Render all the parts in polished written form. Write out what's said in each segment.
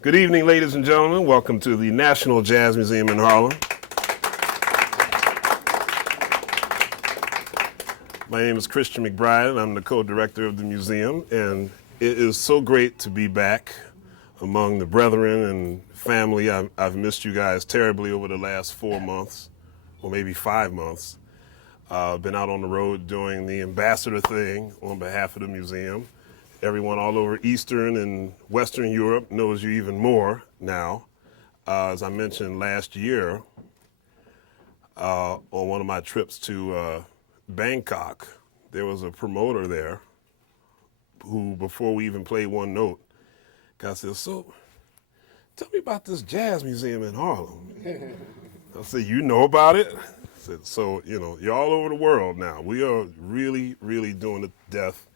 Good evening, ladies and gentlemen. Welcome to the National Jazz Museum in Harlem. My name is Christian McBride, and I'm the co-director of the museum, and it is so great to be back among the brethren and family. I've missed you guys terribly over the last 4 months, or maybe 5 months. Been out on the road doing the ambassador thing on behalf of the museum. Everyone all over Eastern and Western Europe knows you even more now. As I mentioned last year, on one of my trips to Bangkok, there was a promoter there who, before we even played one note, I said, "So, tell me about this jazz museum in Harlem." I said, "You know about it?" I said, "So, you're all over the world now. We are really, really doing it to death,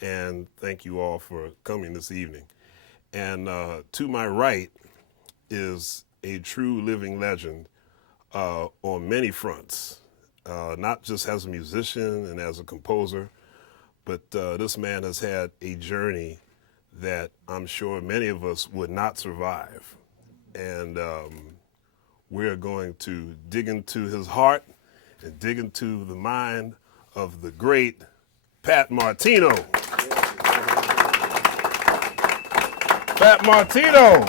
and thank you all for coming this evening." And to my right is a true living legend on many fronts, not just as a musician and as a composer, but this man has had a journey that I'm sure many of us would not survive. And we're going to dig into his heart and dig into the mind of the great Pat Martino. Pat Martino.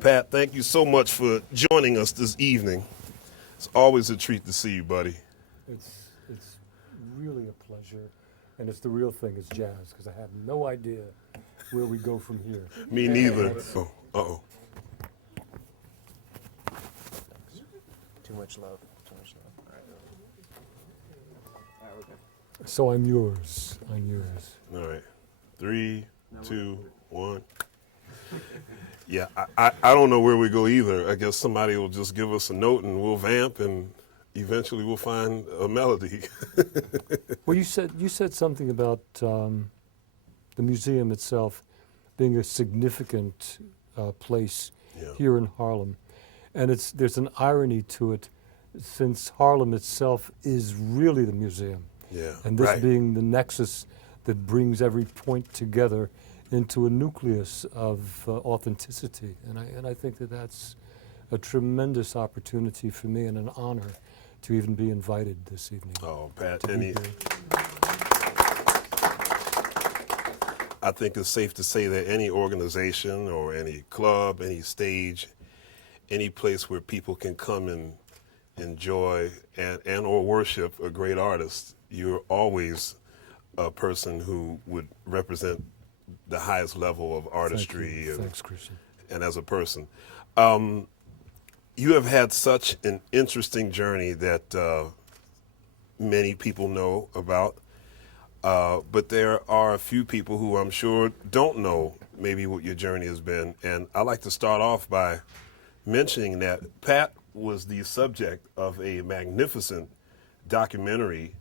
Pat, thank you so much for joining us this evening. It's always a treat to see you, buddy. It's really a pleasure, and it's the real thing is jazz, because I have no idea where we go from here. Me neither. Oh, uh-oh. Too much love. Too much love. All right, we're good. So I'm yours. I'm yours. All right. 3, 2, 1. Yeah, I don't know where we go either. I guess somebody will just give us a note and we'll vamp, and eventually we'll find a melody. Well, you said something about the museum itself being a significant place here in Harlem, and there's an irony to it, since Harlem itself is really the museum. Yeah, and this right. being the nexus that brings every point together into a nucleus of authenticity, and I think that that's a tremendous opportunity for me and an honor to even be invited this evening. Oh, Pat, I think it's safe to say that any organization or any club, any stage, any place where people can come and enjoy and or worship a great artist, you're always a person who would represent the highest level of artistry. Thanks, Christian. And as a person. You have had such an interesting journey that many people know about, but there are a few people who I'm sure don't know maybe what your journey has been. And I'd like to start off by mentioning that Pat was the subject of a magnificent documentary.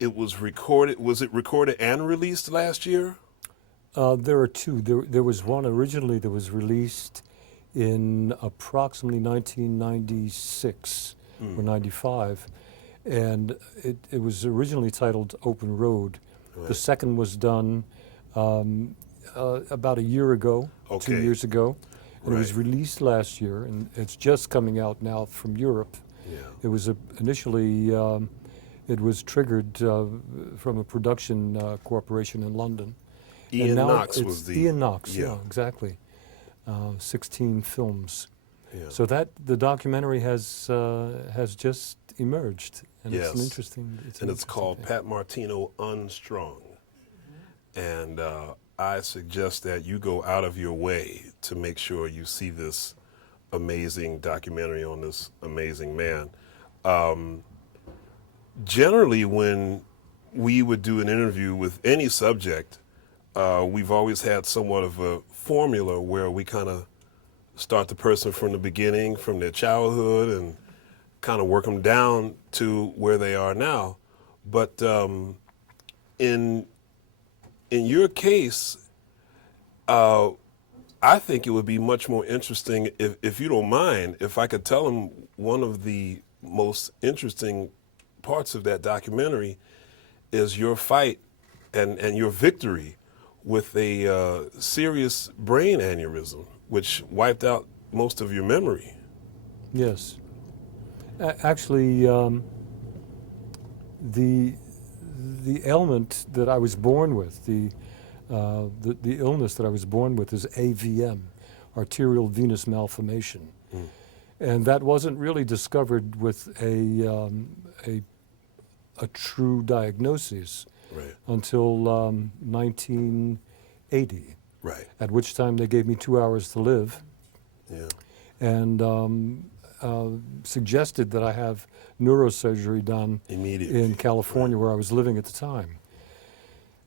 It was recorded. Was it recorded and released last year? There are two. There was one originally that was released in approximately 1996 or 95, and it was originally titled Open Road. Right. The second was done about a year ago, 2 years ago, and it was released last year, and it's just coming out now from Europe. Yeah. It was initially it was triggered from a production corporation in London. Ian Knox was the... Ian Knox, yeah exactly. 16 films. Yeah. So that the documentary has just emerged, and it's an interesting. It's called thing. Pat Martino Unstrung, and I suggest that you go out of your way to make sure you see this amazing documentary on this amazing man. Generally, when we would do an interview with any subject, we've always had somewhat of a formula where we kind of start the person from the beginning, from their childhood, and kind of work them down to where they are now. But in your case, I think it would be much more interesting, if you don't mind, if I could tell them one of the most interesting parts of that documentary is your fight and your victory with a serious brain aneurysm, which wiped out most of your memory. Yes. Actually, the ailment that I was born with, the illness that I was born with is AVM, arterial venous malformation. And that wasn't really discovered with a true diagnosis until 1980, at which time they gave me 2 hours to live, and suggested that I have neurosurgery done in California, where I was living at the time.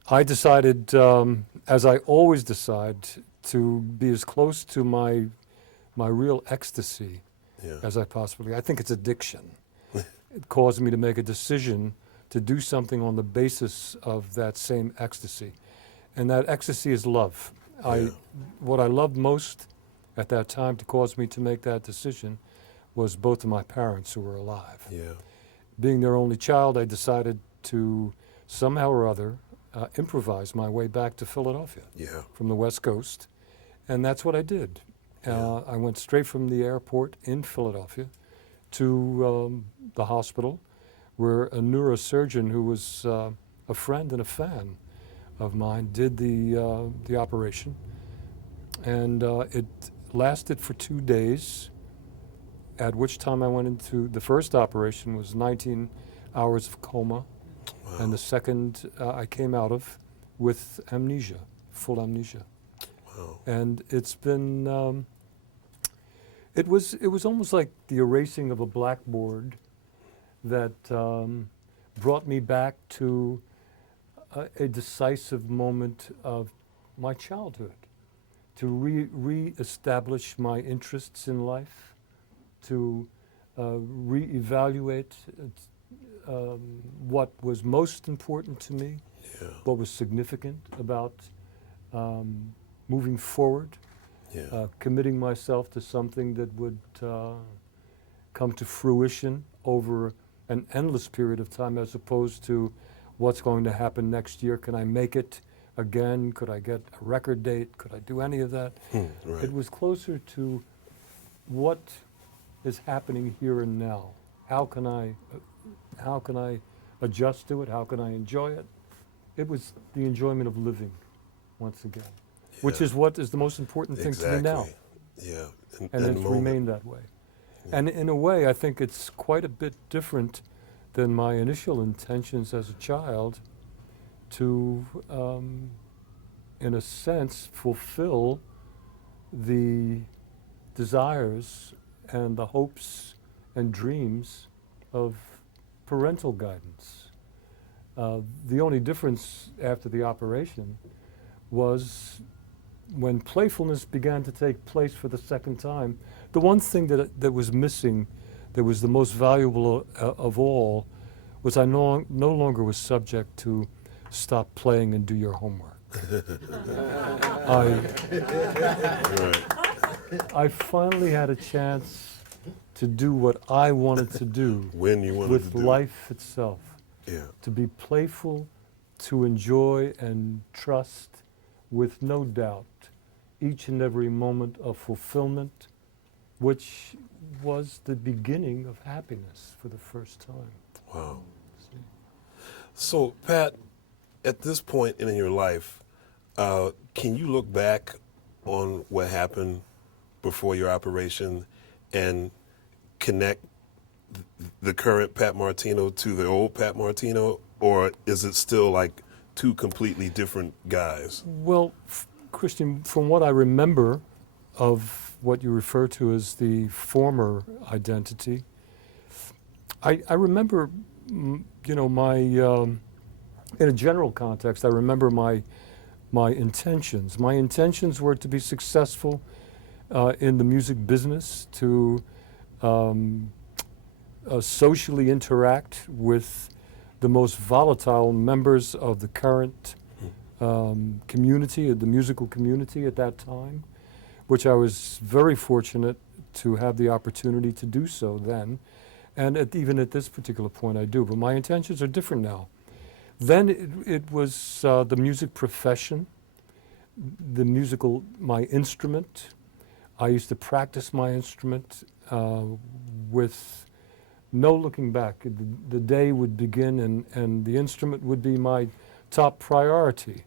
I decided, as I always decide, to be as close to my real ecstasy as I possibly. I think it's addiction. It caused me to make a decision to do something on the basis of that same ecstasy. And that ecstasy is love. What I loved most at that time to cause me to make that decision was both of my parents who were alive. Being their only child, I decided to somehow or other improvise my way back to Philadelphia from the West Coast. And that's what I did. I went straight from the airport in Philadelphia to the hospital, where a neurosurgeon who was a friend and a fan of mine did the operation. And it lasted for 2 days, at which time I went into the first operation was 19 hours of coma, and the second I came out of with amnesia, full amnesia. And it's been, it was almost like the erasing of a blackboard that brought me back to a decisive moment of my childhood, to re-establish my interests in life, to re-evaluate what was most important to me, what was significant about moving forward, committing myself to something that would come to fruition over an endless period of time, as opposed to what's going to happen next year. Can I make it again? Could I get a record date? Could I do any of that? It was closer to what is happening here and now. How can I adjust to it? How can I enjoy it? It was the enjoyment of living once again, which is what is the most important thing to me now. And it's remained that way. And in a way, I think it's quite a bit different than my initial intentions as a child to, in a sense, fulfill the desires and the hopes and dreams of parental guidance. The only difference after the operation was when playfulness began to take place for the second time. The one thing that was missing, that was the most valuable of all, was I no longer was subject to stop playing and do your homework. I finally had a chance to do what I wanted to do when you wanted with to do life itself. To be playful, to enjoy and trust with no doubt each and every moment of fulfillment, which was the beginning of happiness for the first time. Wow. So, Pat, at this point in your life, can you look back on what happened before your operation and connect the current Pat Martino to the old Pat Martino, or is it still like two completely different guys? Well, Christian, from what I remember of what you refer to as the former identity, I remember, my, in a general context, I remember my intentions. My intentions were to be successful in the music business, to socially interact with the most volatile members of the current community, of the musical community at that time, which I was very fortunate to have the opportunity to do so then. And even at this particular point I do, but my intentions are different now. Then it was the music profession, my instrument. I used to practice my instrument with no looking back. The day would begin and the instrument would be my top priority.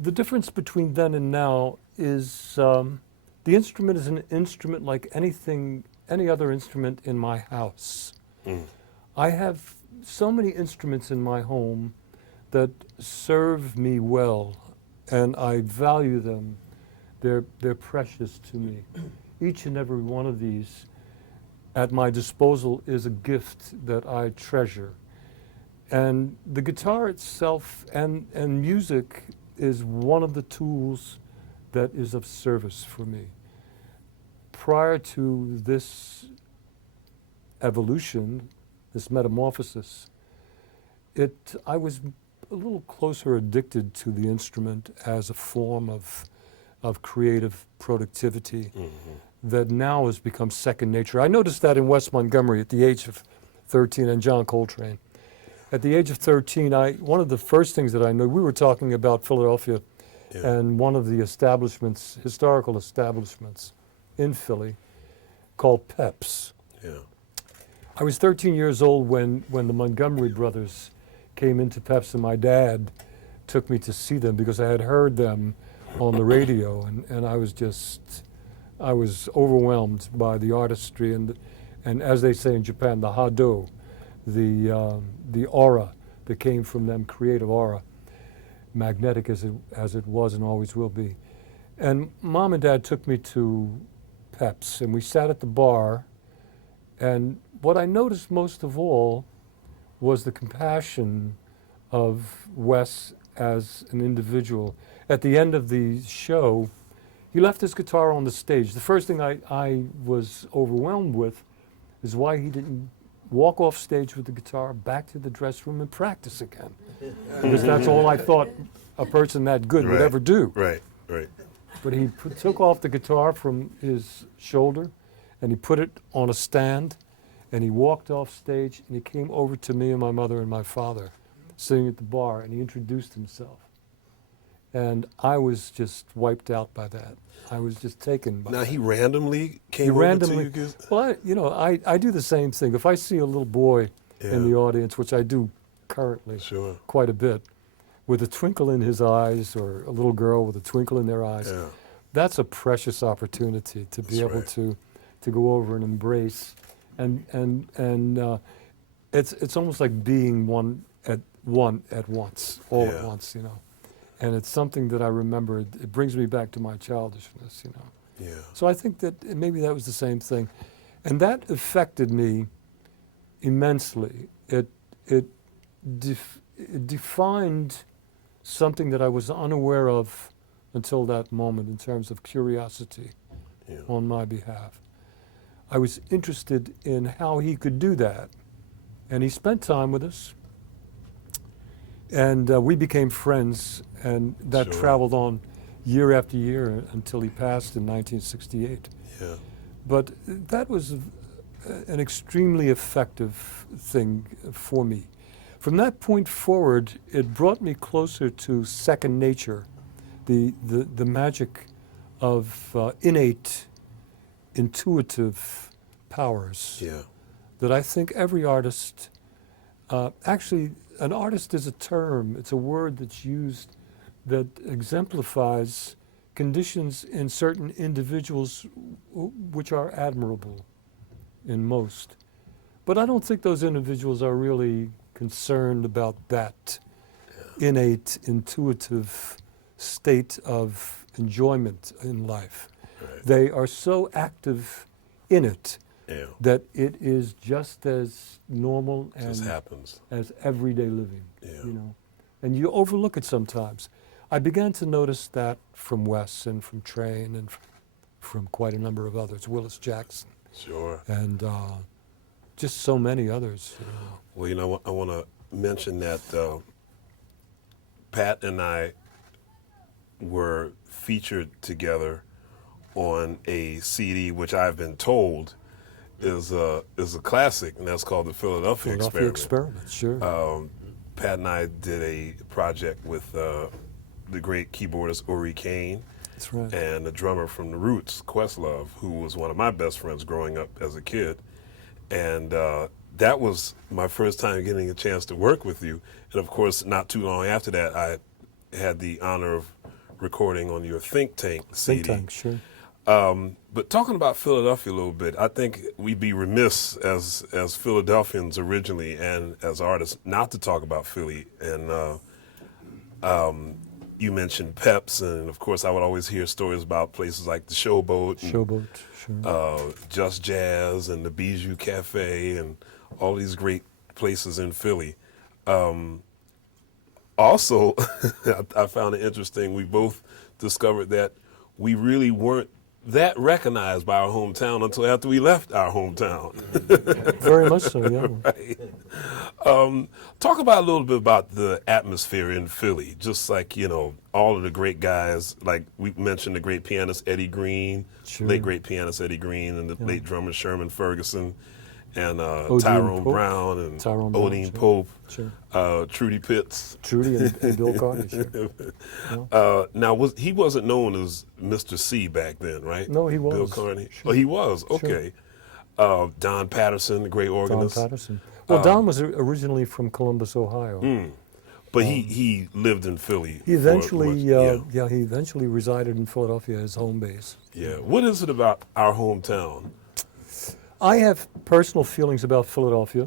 The difference between then and now is the instrument is an instrument like any other instrument in my house. I have so many instruments in my home that serve me well, and I value them. They're precious to me. Each and every one of these at my disposal is a gift that I treasure. And the guitar itself and music is one of the tools that is of service for me. Prior to this evolution, this metamorphosis, I was a little closer addicted to the instrument as a form of creative productivity that now has become second nature. I noticed that in West Montgomery at the age of 13, and John Coltrane. At the age of 13, one of the first things that I knew, we were talking about Philadelphia, and one of the establishments, historical establishments in Philly, called Pep's. I was 13 years old when the Montgomery brothers came into Pep's, and my dad took me to see them because I had heard them on the radio, and I was overwhelmed by the artistry and as they say in Japan, the hado, the aura that came from them, creative aura, magnetic as it was and always will be. And Mom and Dad took me to Pep's, and we sat at the bar, and what I noticed most of all was the compassion of Wes as an individual. At the end of the show, he left his guitar on the stage. The first thing I was overwhelmed with is why he didn't walk off stage with the guitar back to the dressing room and practice again. Because that's all I thought a person that good would ever do. Right. But he took off the guitar from his shoulder and he put it on a stand and he walked off stage and he came over to me and my mother and my father sitting at the bar and he introduced himself. And I was just wiped out by that. I was just taken by Now that. he randomly came over to you guys? Well, I do the same thing. If I see a little boy in the audience, which I do currently quite a bit, with a twinkle in his eyes, or a little girl with a twinkle in their eyes, that's a precious opportunity to be able to go over and embrace. And it's almost like being one at once, all at once, And it's something that I remember. It brings me back to my childishness, So I think that maybe that was the same thing. And that affected me immensely. It defined something that I was unaware of until that moment in terms of curiosity on my behalf. I was interested in how he could do that. And he spent time with us. And we became friends, and that traveled on year after year until he passed in 1968. But that was an extremely effective thing for me. From that point forward, it brought me closer to second nature, the magic of innate, intuitive powers that I think every artist, actually, an artist is a term, it's a word that's used that exemplifies conditions in certain individuals which are admirable in most. But I don't think those individuals are really concerned about that innate, intuitive state of enjoyment in life. They are so active in it that it is just as normal and as everyday living, And you overlook it sometimes. I began to notice that from Wes and from Train and from quite a number of others, Willis Jackson. And just so many others. Well, I want to mention that Pat and I were featured together on a CD, which I've been told is a classic, and that's called the Philadelphia Experiment. Sure. Pat and I did a project with the great keyboardist Uri Kane. That's right. And the drummer from the Roots, Questlove, who was one of my best friends growing up as a kid. And that was my first time getting a chance to work with you. And of course, not too long after that, I had the honor of recording on your Think Tank CD. Think Tank, sure. But talking about Philadelphia a little bit, I think we'd be remiss as Philadelphians originally and as artists not to talk about Philly. And you mentioned Peps, and of course I would always hear stories about places like the Showboat, Sure. Just Jazz, and the Bijou Cafe, and all these great places in Philly. Also, I found it interesting, we both discovered that we really weren't that recognized by our hometown until after we left our hometown. Very much so, yeah. Right. Talk about a little bit about the atmosphere in Philly, just like, all of the great guys, like we mentioned the great pianist Eddie Green, Sure. late great pianist Eddie Green, and the late drummer Sherman Ferguson, and Odine Tyrone Pope. Brown, and Tyrone Brown, Odine sure. Pope, Sure. Trudy Pitts. Trudy and Bill Carter, sure. Now, he wasn't known as Mr. C back then, right? No, he was. Bill Carney. Sure. Oh, he was. Okay. Don Patterson, the great Don organist. Patterson. Well, Don was originally from Columbus, Ohio. But he lived in Philly. He eventually, he eventually resided in Philadelphia as home base. Yeah. What is it about our hometown? I have personal feelings about Philadelphia,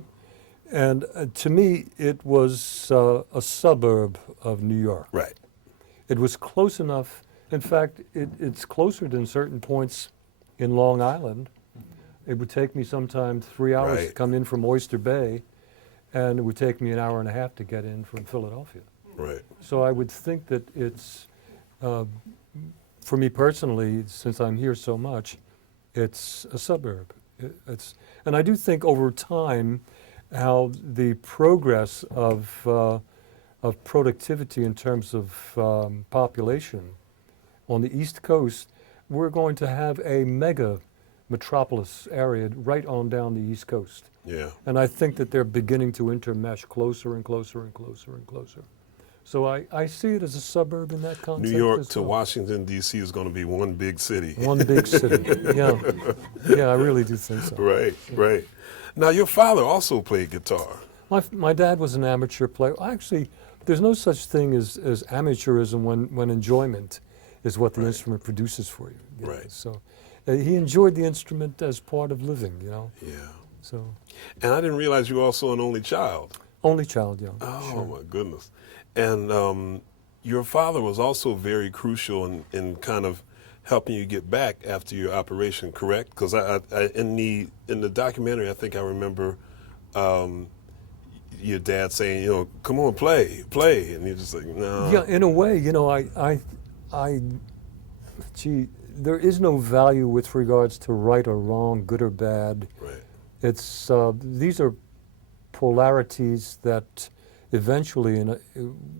and to me, it was a suburb of New York. Right. It was close enough. In fact, it's closer than certain points in Long Island. It would take me sometimes 3 hours to Right. come in from Oyster Bay, and it would take me an hour and a half to get in from Philadelphia. Right. So I would think that it's, for me personally, since I'm here so much, it's a suburb. And I do think over time how the progress of productivity in terms of population on the East Coast, we're going to have a mega metropolis area right on down the East Coast. Yeah. And I think that they're beginning to intermesh closer and closer and closer and closer. So I see it as a suburb in that context. New York as to well. Washington, D.C. is going to be one big city. One big city. Yeah. Yeah, I really do think so. Right, right. Now, your father also played guitar. My dad was an amateur player. Actually, there's no such thing as amateurism when enjoyment is what the Right. instrument produces for you. You know? Right. So he enjoyed the instrument as part of living, Yeah. So And I didn't realize you were also an only child. only child, yeah. Oh, Sure. my goodness. And your father was also very crucial in kind of helping you get back after your operation, correct? Because in the documentary, I think I remember your dad saying, come on, play, and you're just like, no. Yeah, in a way, there is no value with regards to right or wrong, good or bad. Right. It's these are polarities that eventually,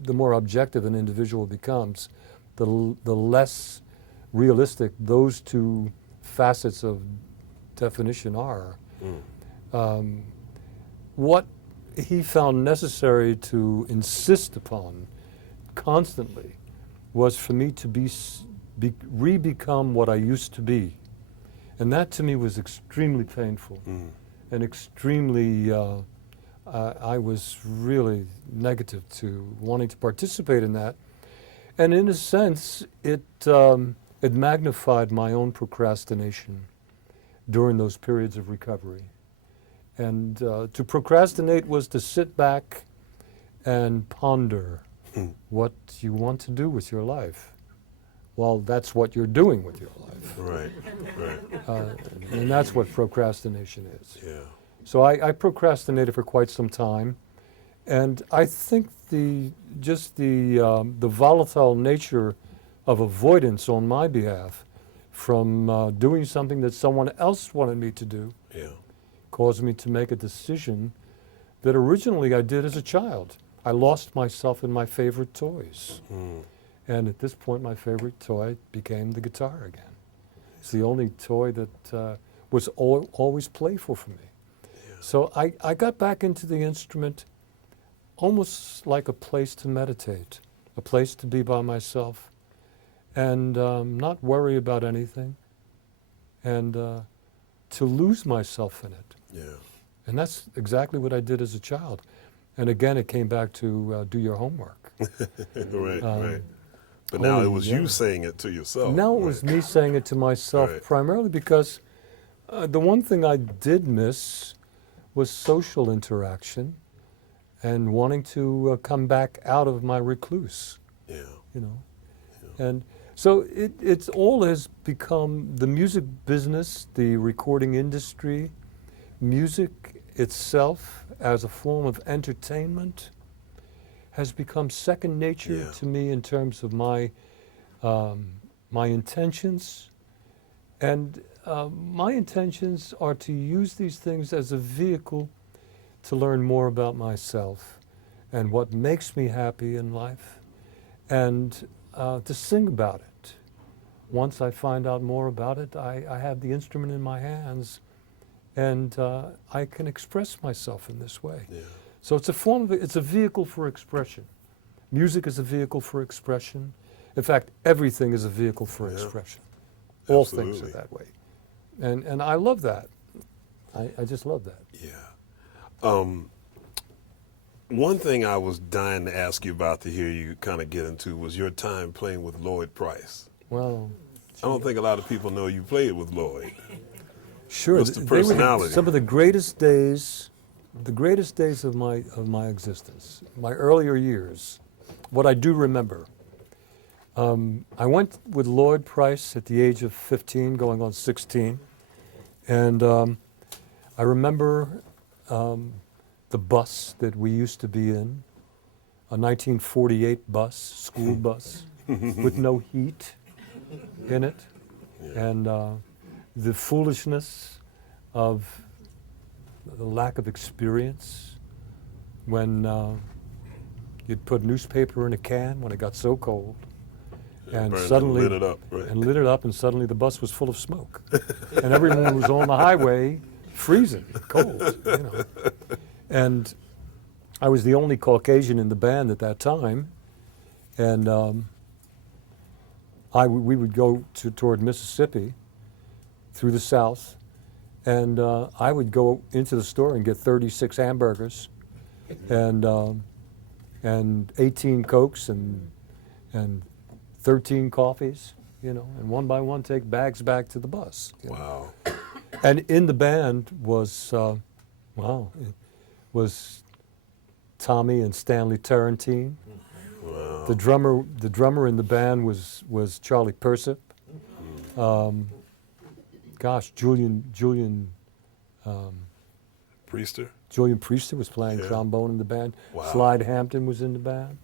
the more objective an individual becomes, the less realistic those two facets of definition are. What he found necessary to insist upon constantly was for me to re-become what I used to be. And that to me was extremely painful and extremely, I was really negative to wanting to participate in that. And in a sense, it magnified my own procrastination during those periods of recovery. And to procrastinate was to sit back and ponder what you want to do with your life. Well, that's what you're doing with your life. Right, right. And that's what procrastination is. Yeah. So I procrastinated for quite some time. And I think the volatile nature of avoidance on my behalf from doing something that someone else wanted me to do caused me to make a decision that originally I did as a child. I lost myself in my favorite toys. And at this point, my favorite toy became the guitar again. It's the only toy that was always playful for me. So I got back into the instrument almost like a place to meditate, a place to be by myself and not worry about anything and to lose myself in it. Yeah. And that's exactly what I did as a child. And again, it came back to do your homework. Right. But now it was you saying it to yourself. Now it was me saying it to myself, primarily because the one thing I did miss was social interaction and wanting to come back out of my recluse. Yeah. You know, and so it's all has become the music business, the recording industry, music itself as a form of entertainment has become second nature to me in terms of my my intentions. And my intentions are to use these things as a vehicle to learn more about myself and what makes me happy in life, and to sing about it. Once I find out more about it, I have the instrument in my hands, and I can express myself in this way. Yeah. So it's a form of, it's a vehicle for expression. Music is a vehicle for expression. In fact, everything is a vehicle for expression. All Absolutely. things are that way. And I love that. I just love that. Yeah. One thing I was dying to ask you about to hear you kind of get into was your time playing with Lloyd Price. Well, I don't think a lot of people know you played with Lloyd. sure. What's the They were personality? some of the greatest days of my existence, my earlier years. What I do remember. I went with Lloyd Price at the age of 15, going on 16, and I remember the bus that we used to be in, a 1948 bus, school bus, with no heat in it, and the foolishness of the lack of experience when you'd put newspaper in a can when it got so cold. And suddenly, lit it up, right? and lit it up, and suddenly the bus was full of smoke, and everyone was on the highway, freezing, cold, you know. And I was the only Caucasian in the band at that time, and we would go toward Mississippi through the South, and I would go into the store and get 36 hamburgers, and 18 Cokes, and 13 coffees, you know, and one by one take bags back to the bus. Wow. And in the band was, was Tommy and Stanley Tarantine. Wow. The drummer in the band was Charlie Persip. Julian Priester? Julian Priester was playing trombone in the band. Wow. Slide Hampton was in the band.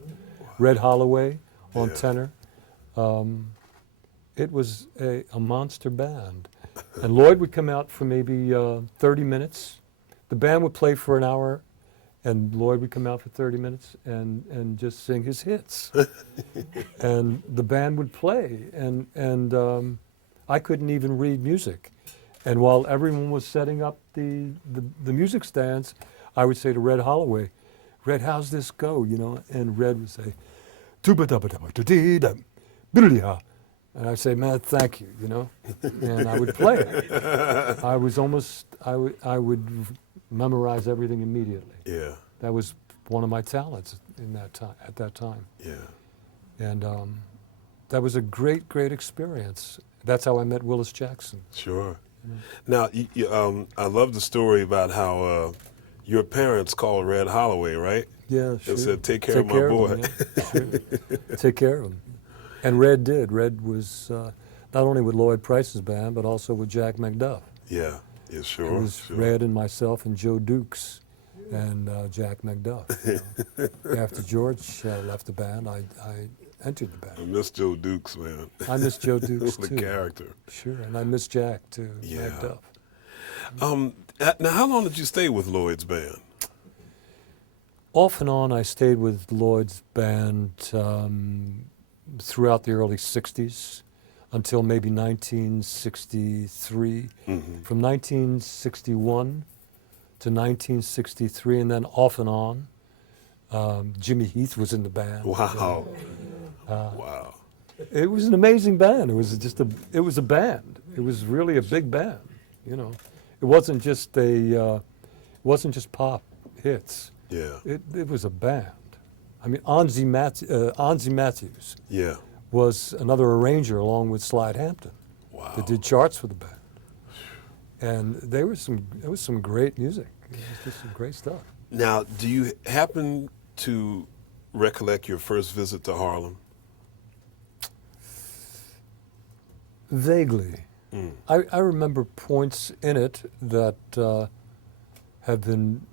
Red Holloway on tenor. It was a monster band. And Lloyd would come out for maybe 30 minutes. The band would play for an hour, and Lloyd would come out for 30 minutes and just sing his hits. And the band would play, and I couldn't even read music. And while everyone was setting up the music stands, I would say to Red Holloway, "Red, how's this go?" You know, and Red would say, and I'd say, "Man, thank you," you know, and I would play it. I would memorize everything immediately. Yeah. That was one of my talents at that time. Yeah. And that was a great experience. That's how I met Willis Jackson. Sure. Now, I love the story about how your parents called Red Holloway, right? Yeah, sure. They said, "Take care of my boy." Him, yeah. Sure. Take care of him. And Red did. Red was not only with Lloyd Price's band, but also with Jack McDuff. Yeah, sure. It was sure. Red and myself and Joe Dukes and Jack McDuff. You know. After George left the band, I entered the I band. miss Joe Dukes, man. I miss Joe Dukes What a too. character. Sure, and I miss Jack too. Yeah. McDuff. Now, how long did you stay with Lloyd's band? Off and on, I stayed with Lloyd's band throughout the early 60s until maybe 1963. From 1961 to 1963, and then off and on. Jimmy Heath was in the band. Wow. Wow. It was an amazing band. It was a band. It was really a big band. You know, it wasn't just pop hits. Yeah. It was a band. I mean, Onzie Matthews Yeah. was another arranger along with Slide Hampton. Wow. That did charts for the band. And there was some great music. It was just some great stuff. Now, do you happen to recollect your first visit to Harlem? Vaguely. I remember points in it that have been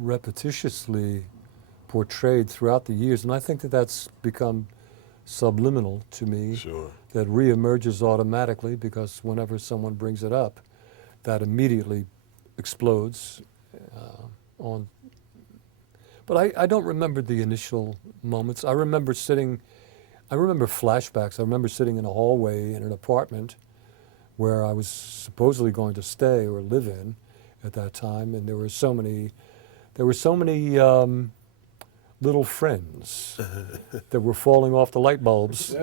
repetitiously portrayed throughout the years, and I think that that's become subliminal to me. Sure. That reemerges automatically because whenever someone brings it up, that immediately explodes on. But I don't remember the initial moments. I remember flashbacks. I remember sitting in a hallway in an apartment where I was supposedly going to stay or live in at that time, and there were so many little friends that were falling off the light bulbs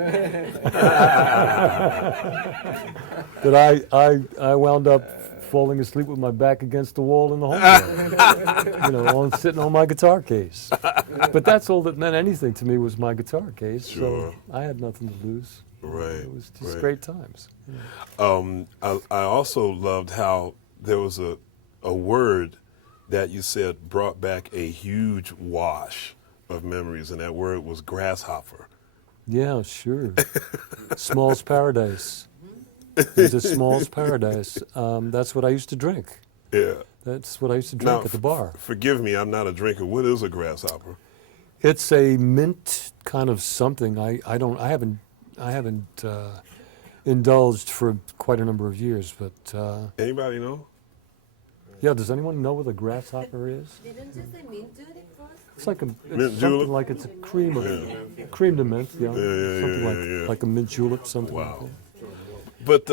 that I wound up falling asleep with my back against the wall in the hallway, sitting on my guitar case. But that's all that meant anything to me was my guitar case. Sure. So I had nothing to lose. Right. It was just right. great times. I also loved how there was a word that you said brought back a huge wash of memories, and that word was grasshopper. Yeah, sure. Small's Paradise. It's a Small's Paradise. That's what I used to drink. Yeah. That's what I used to drink at the bar. Forgive me, I'm not a drinker. What is a grasshopper? It's a mint kind of something. I haven't indulged for quite a number of years, but Anybody know? yeah. Does anyone know what a grasshopper is? Didn't you say mint julep first? It's like Mint something julep? like it's a cream of cream to mint. Yeah, something like a mint julep. Something. Wow. Like that. But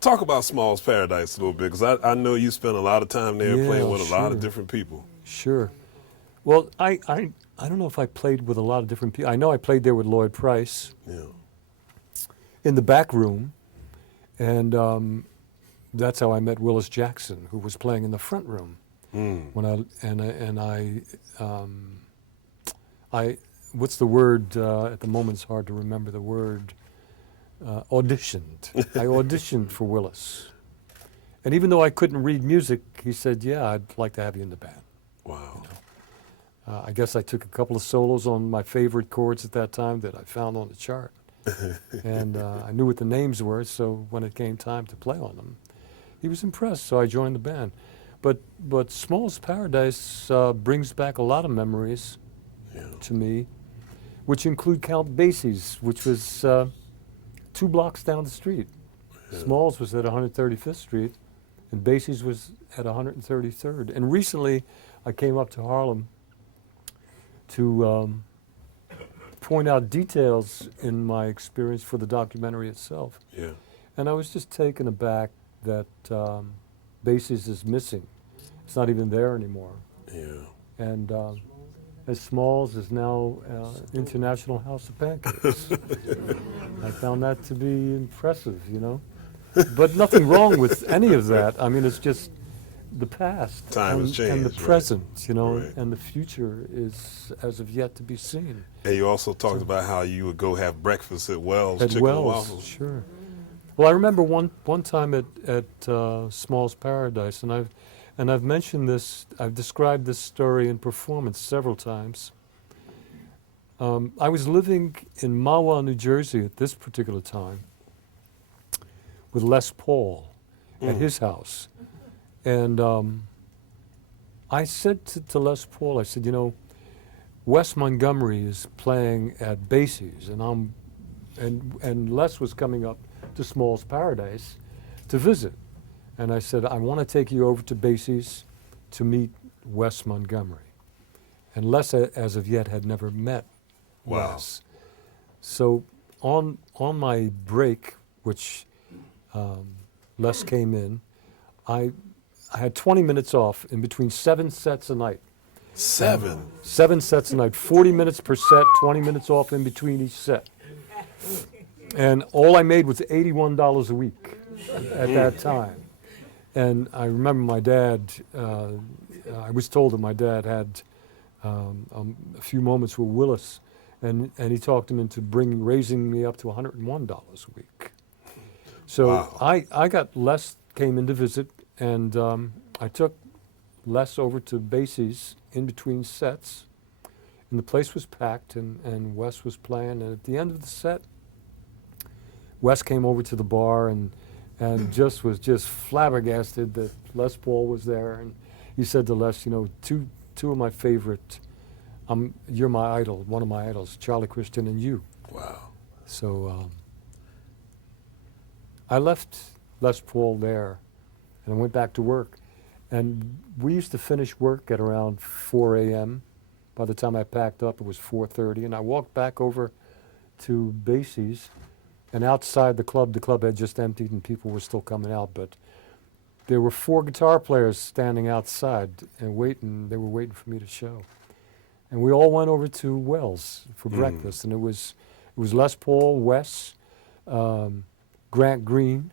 talk about Small's Paradise a little bit, because I know you spent a lot of time there playing with a lot of different people. Sure. Well, I don't know if I played with a lot of different people. I know I played there with Lloyd Price. Yeah. In the back room, and that's how I met Willis Jackson, who was playing in the front room. When I what's the word at the moment? It's hard to remember the word. Auditioned. I auditioned for Willis, and even though I couldn't read music, he said, "Yeah, I'd like to have you in the band." Wow. I guess I took a couple of solos on my favorite chords at that time that I found on the chart. And I knew what the names were, so when it came time to play on them, he was impressed, so I joined the band. But Small's Paradise brings back a lot of memories to me, which include Count Basie's, which was 2 blocks down the street. Small's was at 135th Street, and Basie's was at 133rd. And recently, I came up to Harlem to point out details in my experience for the documentary itself. Yeah. And I was just taken aback that Basie's is missing. It's not even there anymore. Yeah. And as Smalls is now International House of Pancakes. I found that to be impressive, But nothing wrong with any of that. I mean, it's just the past Time has changed, and the right. present, Right. and the future is as of yet to be seen. And you also talked about how you would go have breakfast at Wells At Chicken and Wells, Waffles. sure. Well, I remember one time at Small's Paradise, and I've mentioned this. I've described this story in performance several times. I was living in Mahwah, New Jersey at this particular time with Les Paul at his house. And I said to Les Paul, I said, Wes Montgomery is playing at Basie's, and Les was coming up to Small's Paradise to visit. And I said, I want to take you over to Basie's to meet Wes Montgomery. And Les, as of yet, had never met Wow. Wes. So on my break which Les came in. I had 20 minutes off in between 7 sets a night. 7? 7 sets a night, 40 minutes per set, 20 minutes off in between each set. And all I made was $81 a week at that time. And I remember my dad, I was told that my dad had a few moments with Willis, and he talked him into raising me up to $101 a week. So Wow. I got Les came in to visit, and I took Les over to Basie's in between sets, and the place was packed, and Wes was playing, and at the end of the set, Wes came over to the bar and just was flabbergasted that Les Paul was there, and he said to Les, you know, two of my favorite, you're my idol, one of my idols, Charlie Christian and you. Wow. So I left Les Paul there, and I went back to work, and we used to finish work at around 4 a.m. By the time I packed up, it was 4:30, and I walked back over to Basie's. And outside the club had just emptied and people were still coming out, but there were 4 guitar players standing outside and they were waiting for me to show. And we all went over to Wells for breakfast, and it was Les Paul, Wes, Grant Green,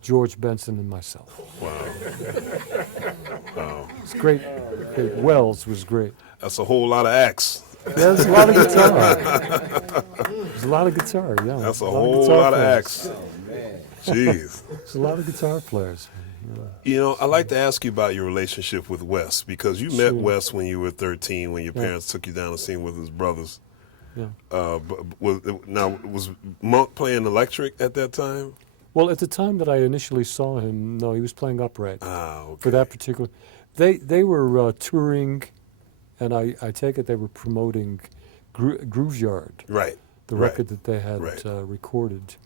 George Benson, and myself. Wow. Wow. It's great. Wells was great. That's a whole lot of acts. Yeah, there's a lot of guitar. There's a lot of guitar, yeah. That's a whole lot of acts. Jeez. There's a lot of guitar players. You know, I'd like to ask you about your relationship with Wes, because you met Sure. Wes when you were 13, when your parents took you down to see him with his brothers. Yeah. Was Monk playing electric at that time? Well, at the time that I initially saw him, no, he was playing upright. Ah, okay. For that particular, they were touring, and I take it they were promoting Grooveyard, Right. the Right. record that they had Right. recorded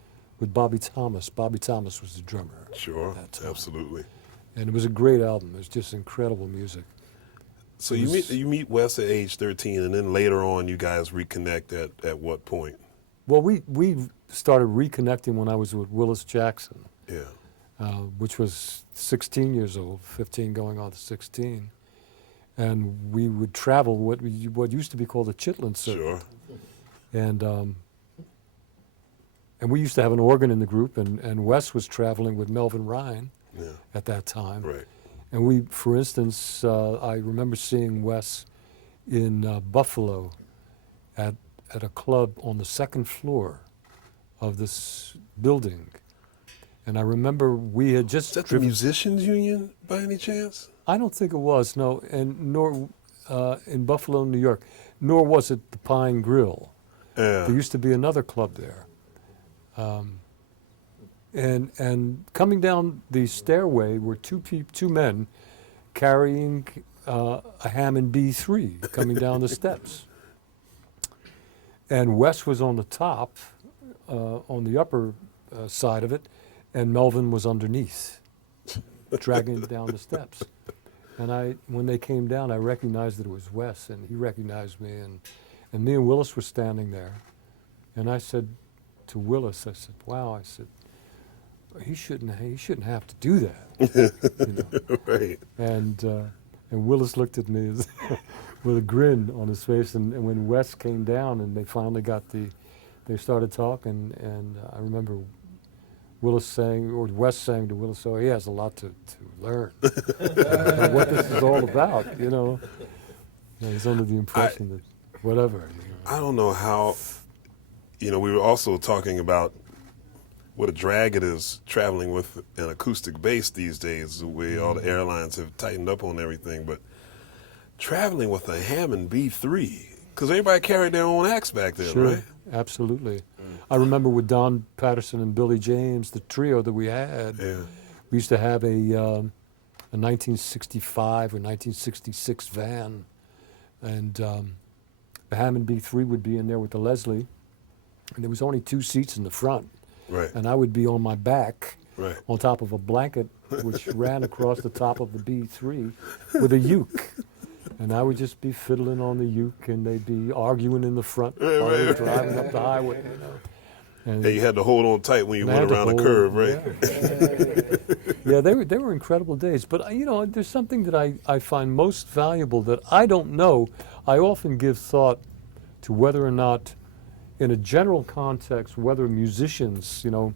with Bobby Thomas. Bobby Thomas was the drummer. Sure. at that time. Absolutely. And it was a great album. It was just incredible music. So It was- you meet Wes at age 13, and then later on you guys reconnect at what point? Well, we started reconnecting when I was with Willis Jackson, Yeah. which was 16 years old, 15 going on to 16. And we would travel what used to be called the Chitlin Circuit. Sure. And we used to have an organ in the group, and Wes was traveling with Melvin Ryan Yeah. at that time. Right. And we, for instance, I remember seeing Wes in Buffalo at a club on the second floor of this building. And I remember we had just Is that the driven. Musicians Union by any chance? I don't think it was, no, and nor in Buffalo, New York, nor was it the Pine Grill. Yeah. There used to be another club there. And coming down the stairway were two men carrying a Hammond B3 coming down the steps. And Wes was on the top, on the upper side of it, and Melvin was underneath, dragging it down the steps. And when they came down, I recognized that it was Wes, and he recognized me, and me and Willis were standing there. And I said to Willis, I said, "Wow," I said, he shouldn't have to do that." You know? Right. And Willis looked at me with a grin on his face. And when Wes came down and they finally they started talking, and I remember Wes saying to Willis, "Oh, he has a lot to learn what this is all about." You know, he's under the impression that whatever. You know. I don't know how. We were also talking about what a drag it is traveling with an acoustic bass these days, the way all the airlines have tightened up on everything. But traveling with a Hammond B3, because everybody carried their own acts back then, Sure, right? absolutely. I remember with Don Patterson and Billy James, the trio that we had, Yeah. we used to have a 1965 or 1966 van, and the Hammond B3 would be in there with the Leslie, and there was only 2 seats in the front, Right. and I would be on my back Right. on top of a blanket which ran across the top of the B3 with a uke. And I would just be fiddling on the uke, and they'd be arguing in the front while they were driving up the highway. You know. And Yeah, you had to hold on tight when you I went had to around a hold- curve, right? Yeah, they were incredible days. But you know, there's something that I find most valuable that I don't know. I often give thought to whether or not, in a general context, whether musicians, you know,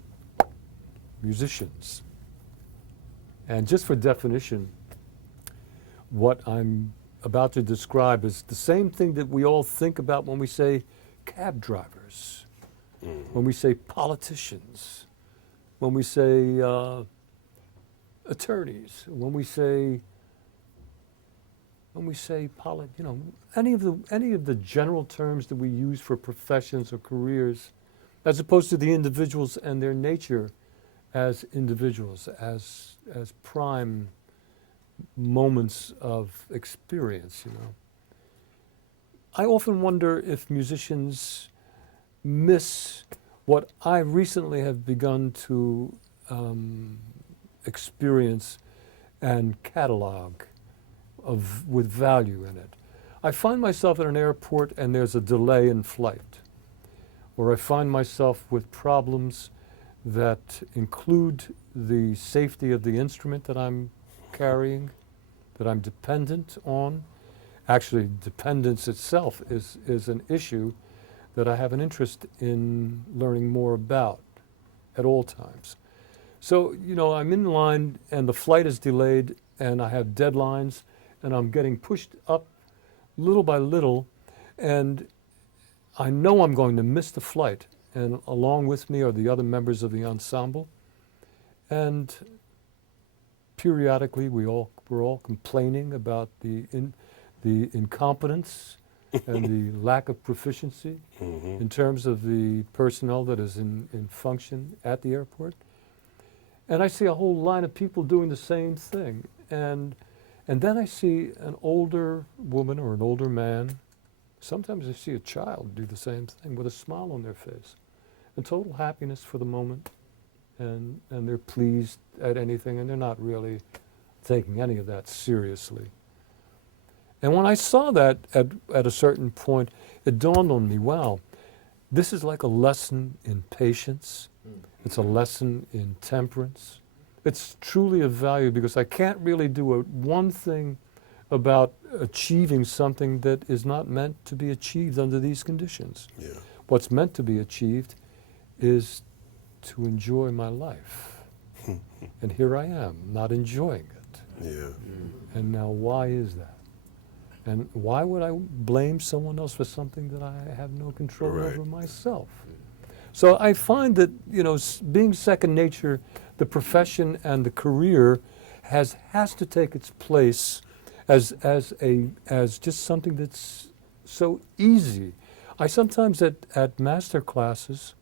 musicians. And just for definition, what I'm about to describe is the same thing that we all think about when we say cab drivers, when we say politicians, when we say attorneys, when we say you know, any of the general terms that we use for professions or careers, as opposed to the individuals and their nature as individuals, as prime moments of experience, you know. I often wonder if musicians miss what I recently have begun to experience and catalog with value in it. I find myself at an airport and there's a delay in flight, or I find myself with problems that include the safety of the instrument that I'm carrying, that I'm dependent on. Actually, dependence itself is an issue that I have an interest in learning more about at all times. So, you know, I'm in line and the flight is delayed and I have deadlines and I'm getting pushed up little by little, and I know I'm going to miss the flight, and along with me are the other members of the ensemble, and periodically we're all complaining about the incompetence and the lack of proficiency in terms of the personnel that is in function at the airport. And I see a whole line of people doing the same thing. And then I see an older woman or an older man. Sometimes I see a child do the same thing with a smile on their face and total happiness for the moment. And they're pleased at anything, and they're not really taking any of that seriously. And when I saw that at a certain point, it dawned on me, wow, this is like a lesson in patience. It's a lesson in temperance. It's truly of value because I can't really do one thing about achieving something that is not meant to be achieved under these conditions. Yeah. What's meant to be achieved is to enjoy my life. And here I am, not enjoying it. Yeah. And now why is that? And why would I blame someone else for something that I have no control Right. over myself? So I find that, you know, being second nature, the profession and the career has to take its place as just something that's so easy. I sometimes at master classes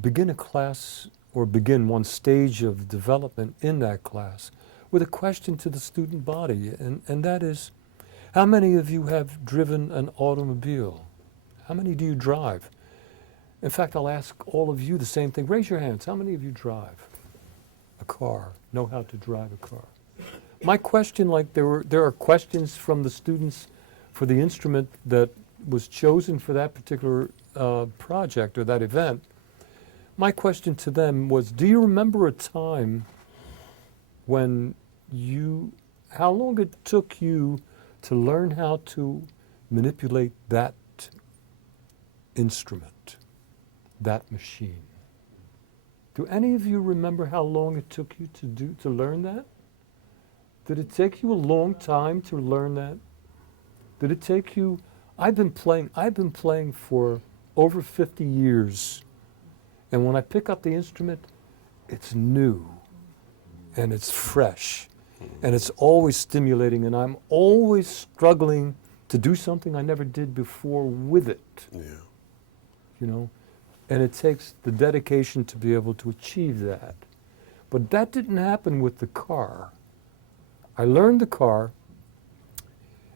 begin a class or begin one stage of development in that class with a question to the student body, and that is, how many of you have driven an automobile? How many do you drive? In fact, I'll ask all of you the same thing. Raise your hands. How many of you drive a car, know how to drive a car? My question, like there are questions from the students for the instrument that was chosen for that particular project or that event. My question to them was, do you remember a time when how long it took you to learn how to manipulate that instrument, that machine? Do any of you remember how long it took you to learn that? Did it take you a long time to learn that? Did it take you? I've been playing for over 50 years, and when I pick up the instrument, it's new, and it's fresh, and it's always stimulating, and I'm always struggling to do something I never did before with it. Yeah. You know, and it takes the dedication to be able to achieve that. But that didn't happen with the car. I learned the car,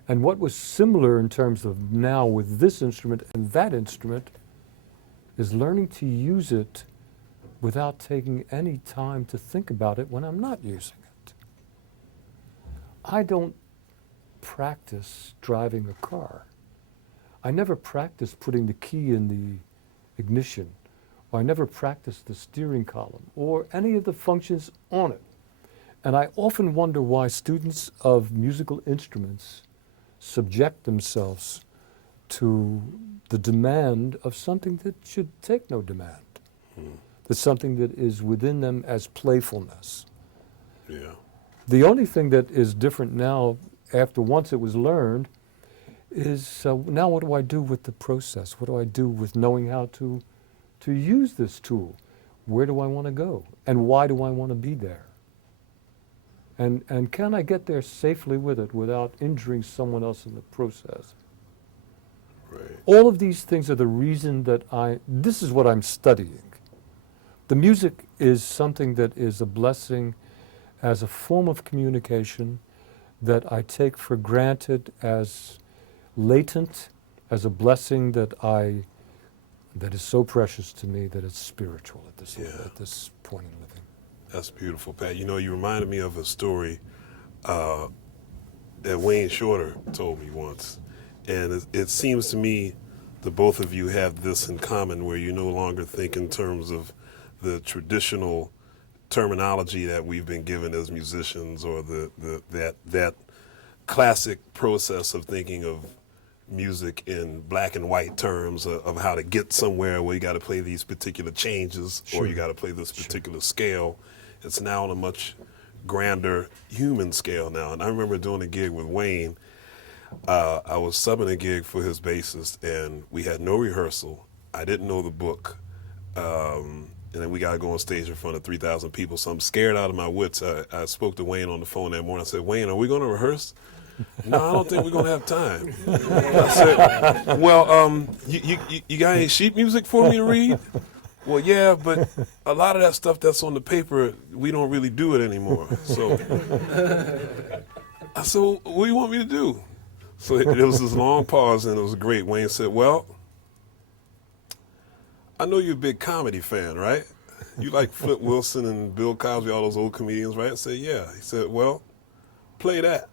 and what was similar in terms of now with this instrument and that instrument is learning to use it without taking any time to think about it when I'm not using it. I don't practice driving a car. I never practice putting the key in ignition, or I never practiced the steering column, or any of the functions on it. And I often wonder why students of musical instruments subject themselves to the demand of something that should take no demand. That's something that is within them as playfulness. Yeah. The only thing that is different now, after once it was learned, is now what do I do with the process? What do I do with knowing how to use this tool? Where do I want to go? And why do I want to be there? And can I get there safely with it without injuring someone else in the process? Right. All of these things are the reason that this is what I'm studying. The music is something that is a blessing as a form of communication that I take for granted as latent, as a blessing that is so precious to me that it's spiritual at this point in living. That's beautiful, Pat. You know, you reminded me of a story that Wayne Shorter told me once. And it seems to me that both of you have this in common, where you no longer think in terms of the traditional terminology that we've been given as musicians, or that classic process of thinking of music in black and white terms of how to get somewhere, where you got to play these particular changes, or you got to play this particular scale. It's now on a much grander human scale now. And I remember doing a gig with Wayne. I was subbing a gig for his bassist, and we had no rehearsal. I didn't know the book. And then we got to go on stage in front of 3,000 people, so I'm scared out of my wits. I spoke to Wayne on the phone that morning. I said, Wayne, are we going to rehearse? No, I don't think we're going to have time. I said, well, you got any sheet music for me to read? Well, yeah, but a lot of that stuff that's on the paper, we don't really do it anymore. So I said, well, what do you want me to do? So it was this long pause, and it was great. Wayne said, well, I know you're a big comedy fan, right? You like Flip Wilson and Bill Cosby, all those old comedians, right? I said, yeah. He said, well, play that.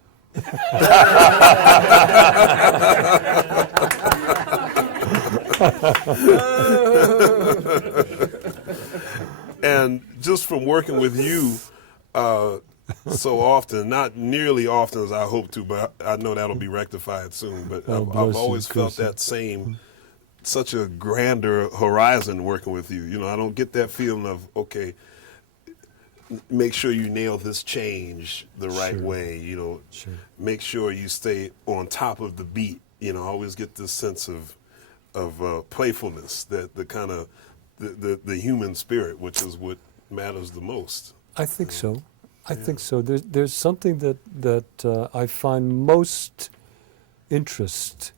And just from working with you so often, not nearly often as I hope to, but I know that'll be rectified soon, but I've always felt that same, such a grander horizon working with you. You know, I don't get that feeling of, okay, make sure you nail this change the right way, you know, make sure you stay on top of the beat. You know, I always get this sense of playfulness, that the kind of the human spirit, which is what matters the most. I think so. I think so. There's something that I find most interest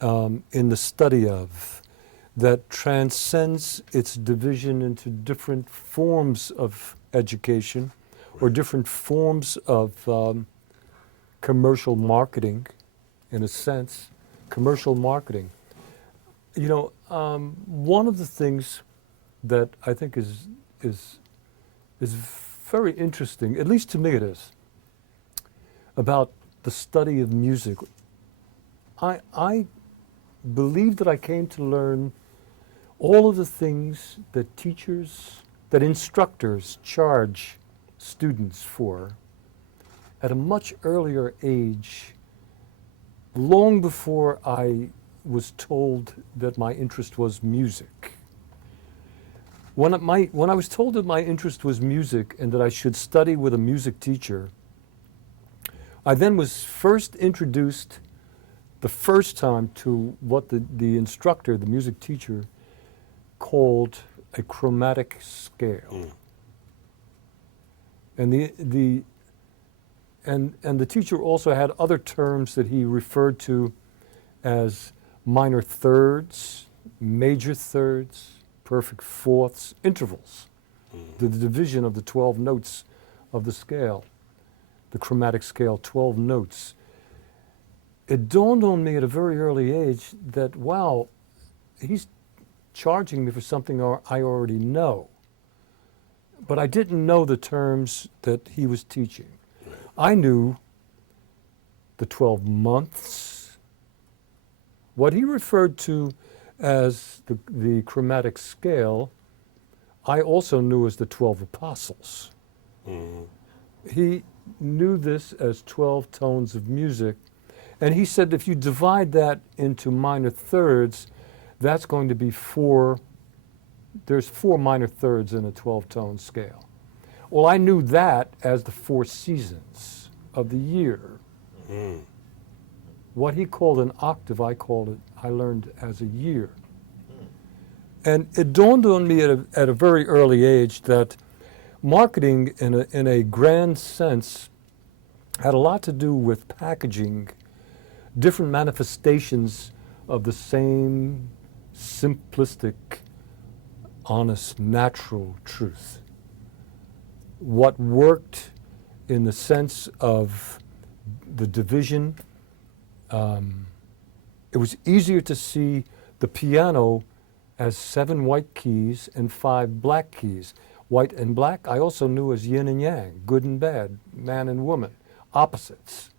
in the study of, that transcends its division into different forms of education, or different forms of commercial marketing, in a sense, commercial marketing. You know, one of the things that I think is very interesting, at least to me it is, about the study of music. I believe that I came to learn all of the things that teachers, that instructors charge students for at a much earlier age, long before I was told that my interest was music. When I was told that my interest was music and that I should study with a music teacher, I then was first introduced the first time to what the instructor, the music teacher, called a chromatic scale. And the teacher also had other terms that he referred to as minor thirds, major thirds, perfect fourths, intervals, the division of the 12 notes of the scale, the chromatic scale, 12 notes. It dawned on me at a very early age that, wow, he's charging me for something I already know. But I didn't know the terms that he was teaching. I knew the 12 months. What he referred to as the chromatic scale, I also knew as the 12 apostles. He knew this as 12 tones of music, and he said if you divide that into minor thirds, that's going to be there's 4 minor thirds in a 12-tone scale. Well, I knew that as the 4 seasons of the year. What he called an octave, I learned as a year. And it dawned on me at a very early age that marketing in a grand sense had a lot to do with packaging different manifestations of the same simplistic, honest, natural truth. What worked in the sense of the division, it was easier to see the piano as 7 white keys and 5 black keys. White and black I also knew as yin and yang, good and bad, man and woman, opposites.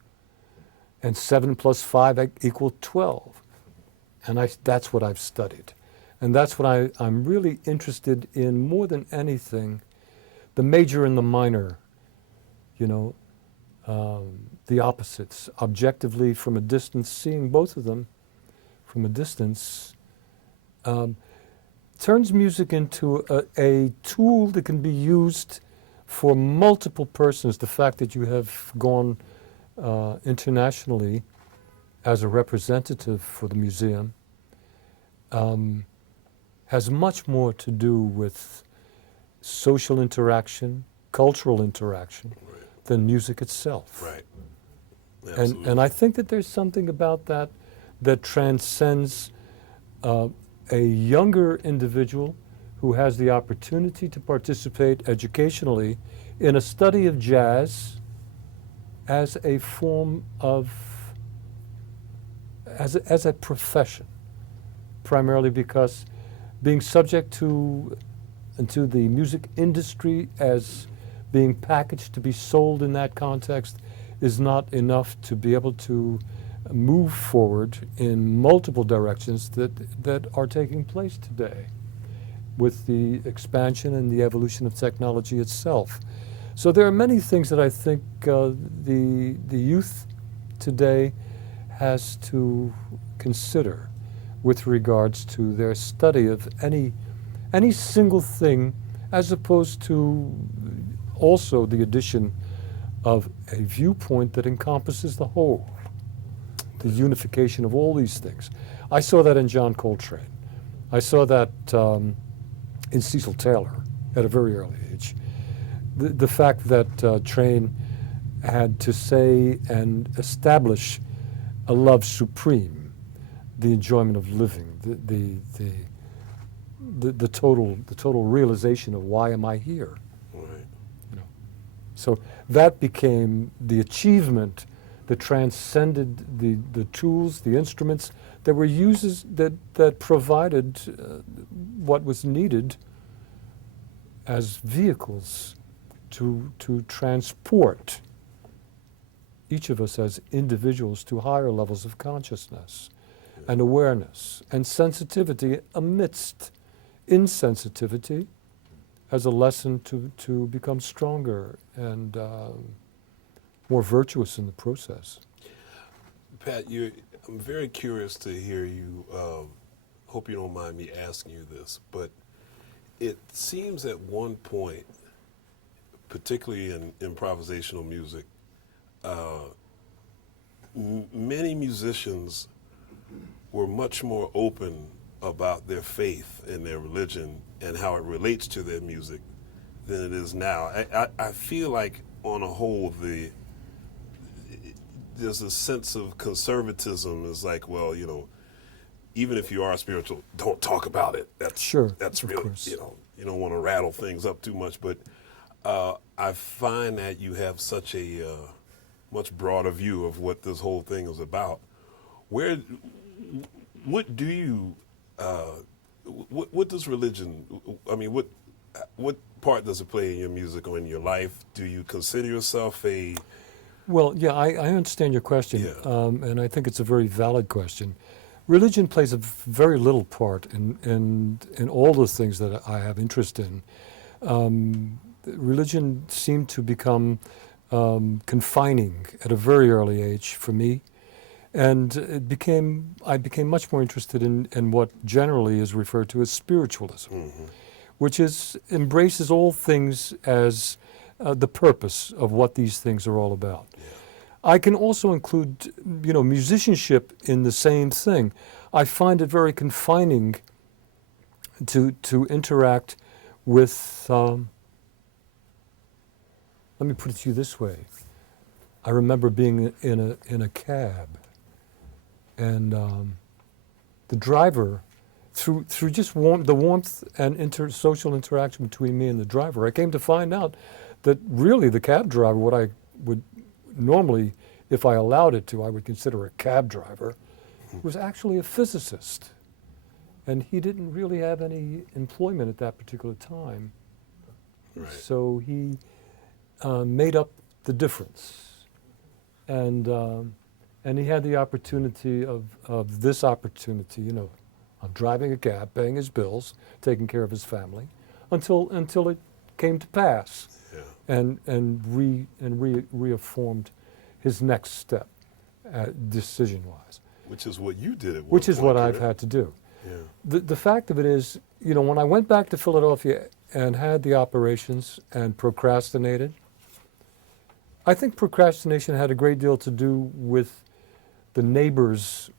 And 7 plus 5 equal 12. And that's what I've studied. And that's what I'm really interested in more than anything, the major and the minor, the opposites, objectively from a distance, seeing both of them from a distance, turns music into a tool that can be used for multiple persons. The fact that you have gone internationally as a representative for the museum has much more to do with social interaction, cultural interaction, than music itself. Right. And I think that there's something about that that transcends a younger individual who has the opportunity to participate educationally in a study of jazz as a form of, as a profession, primarily because being subject to the music industry as being packaged to be sold in that context is not enough to be able to move forward in multiple directions that are taking place today with the expansion and the evolution of technology itself. So there are many things that I think the youth today has to consider with regards to their study of any single thing, as opposed to also the addition of a viewpoint that encompasses the whole, the unification of all these things. I saw that in John Coltrane. I saw that in Cecil Taylor at a very early age. The fact that Train had to say and establish a love supreme, the enjoyment of living, the total realization of why am I here. So that became the achievement that transcended the tools, the instruments that were uses that provided what was needed as vehicles to transport each of us as individuals to higher levels of consciousness and awareness and sensitivity amidst insensitivity, as a lesson to become stronger and more virtuous in the process. Pat, I'm very curious to hear you. Hope you don't mind me asking you this, but it seems at one point, particularly in improvisational music, many musicians were much more open about their faith and their religion and how it relates to their music than it is now. I feel like, on a whole, there's a sense of conservatism. It's like, well, even if you are spiritual, don't talk about it. That's really, you don't want to rattle things up too much. But I find that you have such a much broader view of what this whole thing is about. What do you, what does religion, what part does it play in your music or in your life? Do you consider yourself Well, yeah, I understand your question, Yeah. and I think it's a very valid question. religion plays a very little part in all the things that I have interest in. Religion seemed to become confining at a very early age for me, and I became much more interested in what generally is referred to as spiritualism, which embraces all things as the purpose of what these things are all about. Yeah. I can also include, musicianship in the same thing. I find it very confining to interact with. Let me put it to you this way. I remember being in a cab, and the driver, through just the warmth and social interaction between me and the driver, I came to find out that really the cab driver, what I would normally, if I allowed it to, I would consider a cab driver, was actually a physicist. And he didn't really have any employment at that particular time. Right. So he made up the difference. And he had the opportunity of this opportunity, of driving a cab, paying his bills, taking care of his family, until it came to pass. Yeah. And reaffirmed his next step, decision-wise. Which is what you did at one Which is point, what I've correct? had to do. Yeah. The fact of it is, when I went back to Philadelphia and had the operations and procrastinated, I think procrastination had a great deal to do with the neighbors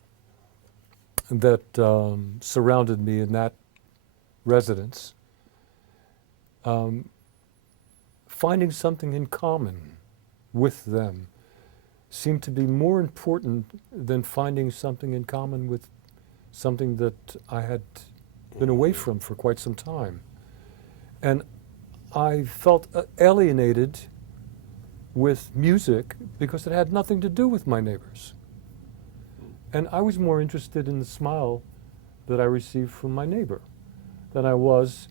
that surrounded me in that residence. Finding something in common with them seemed to be more important than finding something in common with something that I had been away from for quite some time. And I felt alienated with music because it had nothing to do with my neighbors. And I was more interested in the smile that I received from my neighbor than I was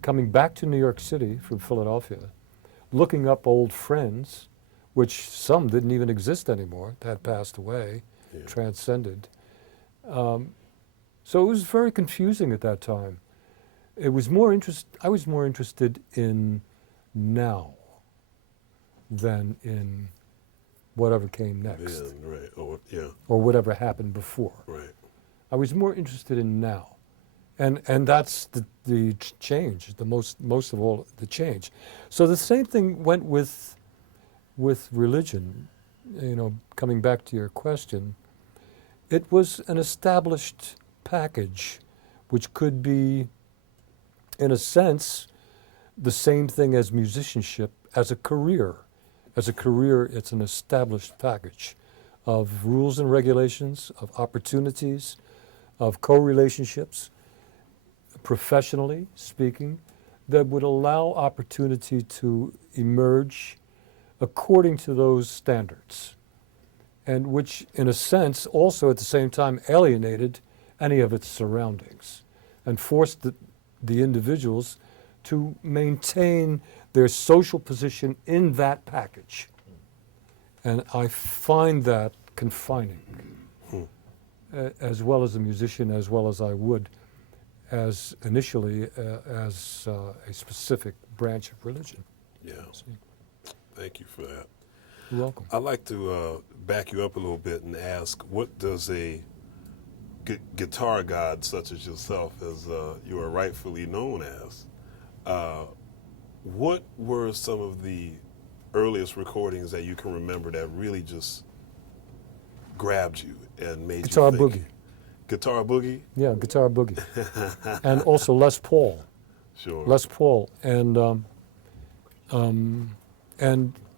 coming back to New York City from Philadelphia, looking up old friends, which some didn't even exist anymore, had passed away, Yeah. transcended. So it was very confusing at that time. I was more interested in now than in whatever came next, Then, right. Oh, yeah. or whatever happened before. Right. I was more interested in now. And that's the change, most of all, the change. So the same thing went with religion, coming back to your question. It was an established package, which could be, in a sense, the same thing as musicianship, as a career. As a career, it's an established package of rules and regulations, of opportunities, of co-relationships, professionally speaking, that would allow opportunity to emerge according to those standards, and which, in a sense, also at the same time alienated any of its surroundings and forced the individuals to maintain their social position in that package. And I find that confining, as well as a musician, as well as I would as initially as a specific branch of religion. Yeah. Thank you for that. You're welcome. I'd like to back you up a little bit and ask, what does a guitar god such as yourself, as you are rightfully known as, what were some of the earliest recordings that you can remember that really just grabbed you and made Guitar you think? boogie. Guitar boogie? Yeah, guitar boogie. And also Les Paul. Sure. Les Paul. And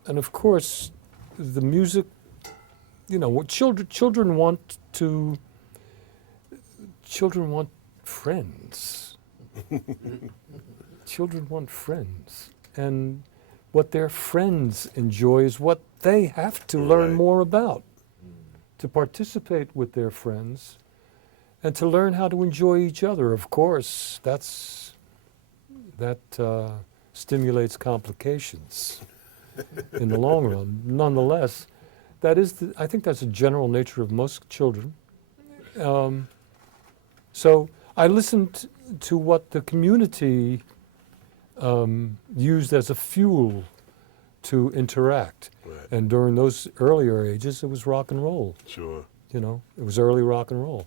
of course, the music, what children want friends. Children want friends. And what their friends enjoy is what they have to learn Right. more about. To participate with their friends and to learn how to enjoy each other. Of course, that stimulates complications in the long run. Nonetheless, I think that's the general nature of most children, So I listened to what the community used as a fuel to interact. Right. And during those earlier ages, it was rock and roll. Sure. You know, it was early rock and roll.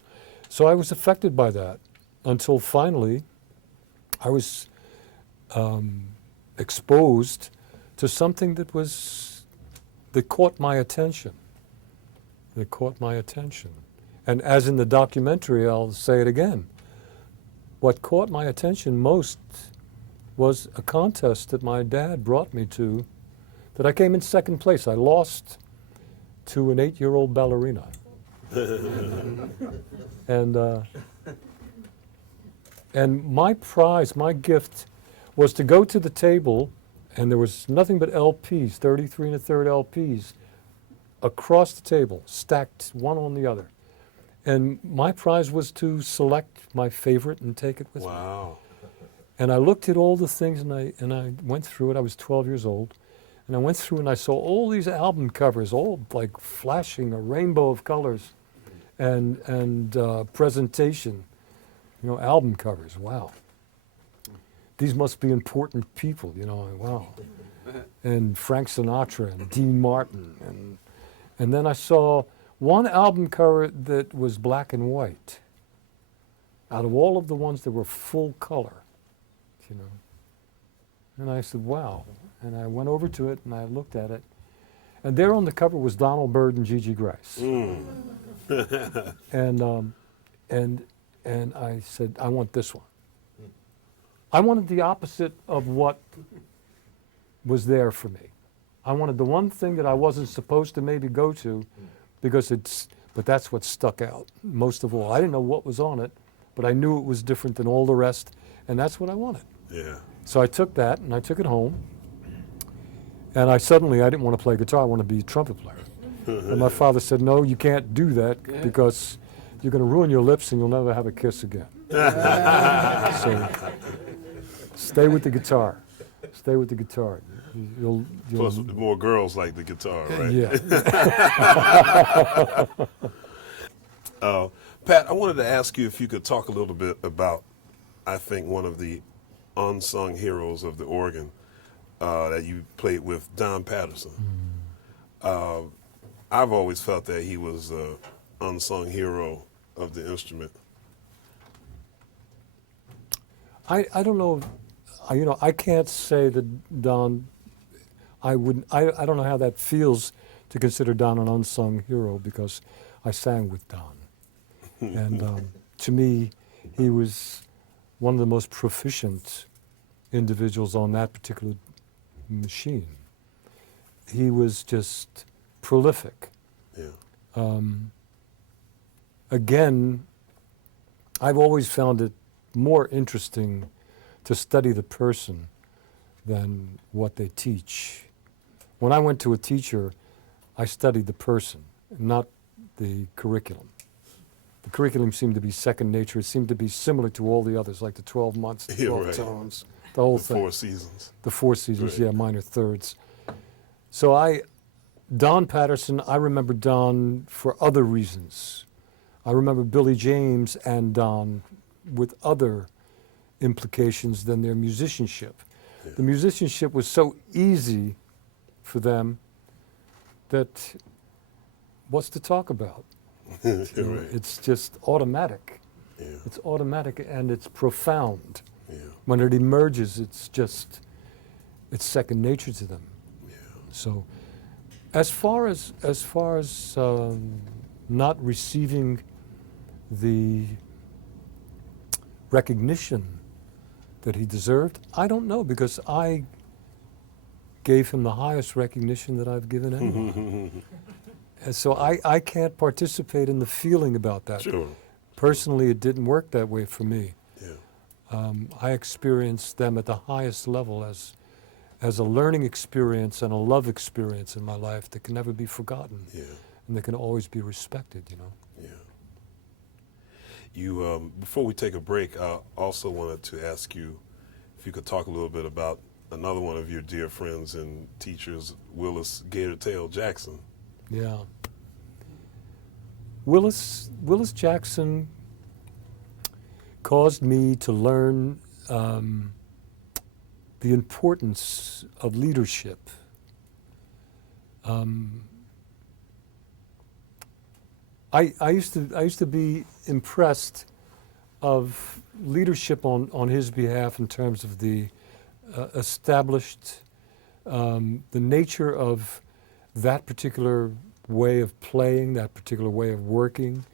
So I was affected by that until finally I was exposed to something that caught my attention. That caught my attention. And as in the documentary, I'll say it again. What caught my attention most was a contest that my dad brought me to, that I came in second place. I lost to an 8-year-old ballerina. And my prize, my gift, was to go to the table, and there was nothing but LPs, 33 1/3 LPs, across the table, stacked one on the other. And my prize was to select my favorite and take it with me. Wow. And I looked at all the things, and I went through it. I was 12 years old. And I went through and I saw all these album covers, all like flashing a rainbow of colors and presentation, you know, album covers. Wow. These must be important people, you know, wow. And Frank Sinatra and Dean Martin. And then I saw one album cover that was black and white out of all of the ones that were full color, you know. And I said, wow. And I went over to it and I looked at it. And there on the cover was Donald Byrd and Gigi Grace. And I said, I want this one. I wanted the opposite of what was there for me. I wanted the one thing that I wasn't supposed to maybe go to, but that's what stuck out most of all. I didn't know what was on it, but I knew it was different than all the rest, and that's what I wanted. Yeah. So I took that and I took it home, and I didn't want to play guitar, I wanted to be a trumpet player. And my father said, no, you can't do that because you're going to ruin your lips and you'll never have a kiss again. So stay with the guitar. Stay with the guitar. You'll Plus, more girls like the guitar, right? Yeah. Pat, I wanted to ask you if you could talk a little bit about, I think, one of the unsung heroes of the organ that you played with, Don Patterson. I've always felt that he was an unsung hero of the instrument. I don't know, you know, I can't say that Don, I don't know how that feels to consider Don an unsung hero because I sang with Don. And to me, he was one of the most proficient individuals on that particular machine. He was just prolific. Yeah. Again, I've always found it more interesting to study the person than what they teach. When I went to a teacher, I studied the person, not the curriculum. The curriculum seemed to be second nature. It seemed to be similar to all the others, like the 12 months, the 12 right. tones, the whole The thing. 4 seasons. The 4 seasons, Right. yeah, minor thirds. So Don Patterson, I remember Don for other reasons. I remember Billy James and Don with other implications than their musicianship. Yeah. The musicianship was so easy for them that what's to talk about? You're right. It's just automatic. Yeah. It's automatic and it's profound. Yeah. When it emerges, it's second nature to them. Yeah. So, as far as not receiving the recognition that he deserved, I don't know, because I gave him the highest recognition that I've given anyone. And so I can't participate in the feeling about that. Sure. Personally, it didn't work that way for me. Yeah. I experienced them at the highest level as a learning experience and a love experience in my life that can never be forgotten. Yeah. And that can always be respected, you know. Yeah. You, before we take a break, I also wanted to ask you if you could talk a little bit about another one of your dear friends and teachers, Willis Gator Tail Jackson. Yeah. Willis Jackson caused me to learn the importance of leadership. I used to be impressed of leadership on his behalf in terms of the established, the nature of that particular way of playing, that particular way of working,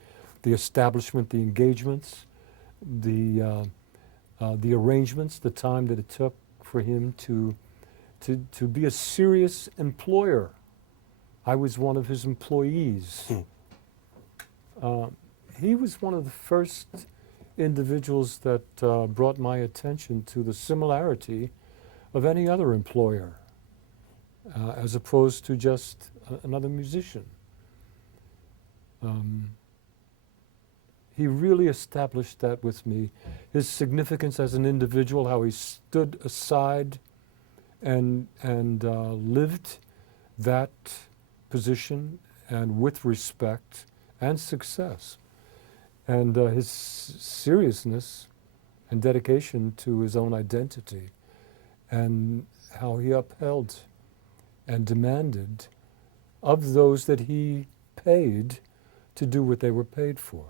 the establishment, the engagements, the arrangements, the time that it took for him to be a serious employer. I was one of his employees. He was one of the first individuals that brought my attention to the similarity of any other employer, as opposed to just another musician. He really established that with me, his significance as an individual, how he stood aside and lived that position and with respect and success, and his seriousness and dedication to his own identity, and how he upheld and demanded of those that he paid to do what they were paid for.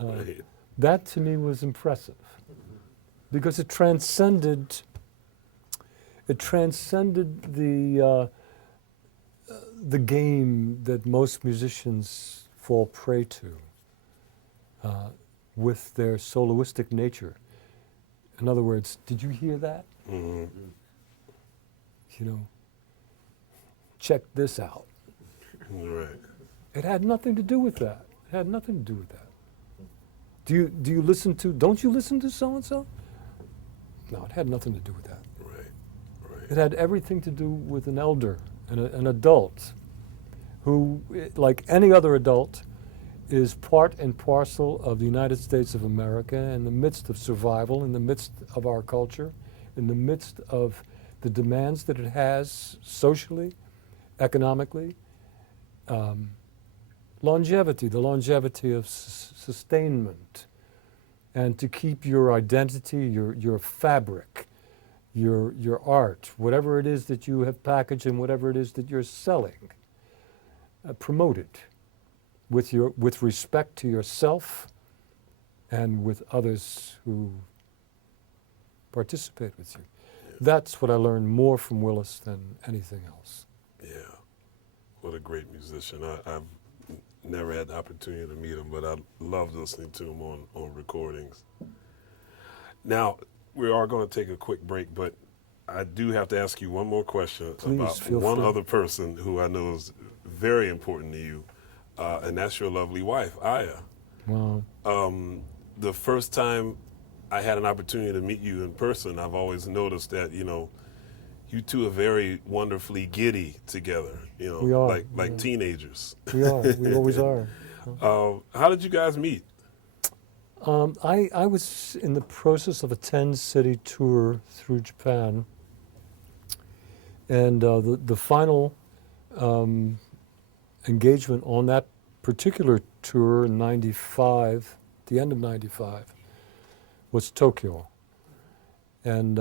Right. That to me was impressive because it transcended the game that most musicians fall prey to with their soloistic nature. In other words, did you hear that? Mm-hmm. You know, check this out. Right. It had nothing to do with that. It had nothing to do with that. Do you listen to, don't you listen to so-and-so? No, it had nothing to do with that. Right. Right. It had everything to do with an elder, an adult, who, like any other adult, is part and parcel of the United States of America in the midst of survival, in the midst of our culture, in the midst of the demands that it has socially, economically, longevity, the longevity of sustainment, and to keep your identity, your fabric, your art, whatever it is that you have packaged and whatever it is that you're selling, promote it with respect to yourself and with others who participate with you. Yeah. That's what I learned more from Willis than anything else. Yeah. What a great musician. I've never had the opportunity to meet him, but I love listening to him on recordings. Now, we are going to take a quick break, but I do have to ask you one more question. Please, about feel one free. other person who I know is very important to you, and that's your lovely wife, Aya. Wow. The first time I had an opportunity to meet you in person, I've always noticed that, you know, you two are very wonderfully giddy together, you know, We are, like yeah. teenagers. We are. We always are. How did you guys meet? I was in the process of a 10-city tour through Japan, and the final engagement on that particular tour in '95, the end of '95, was Tokyo, and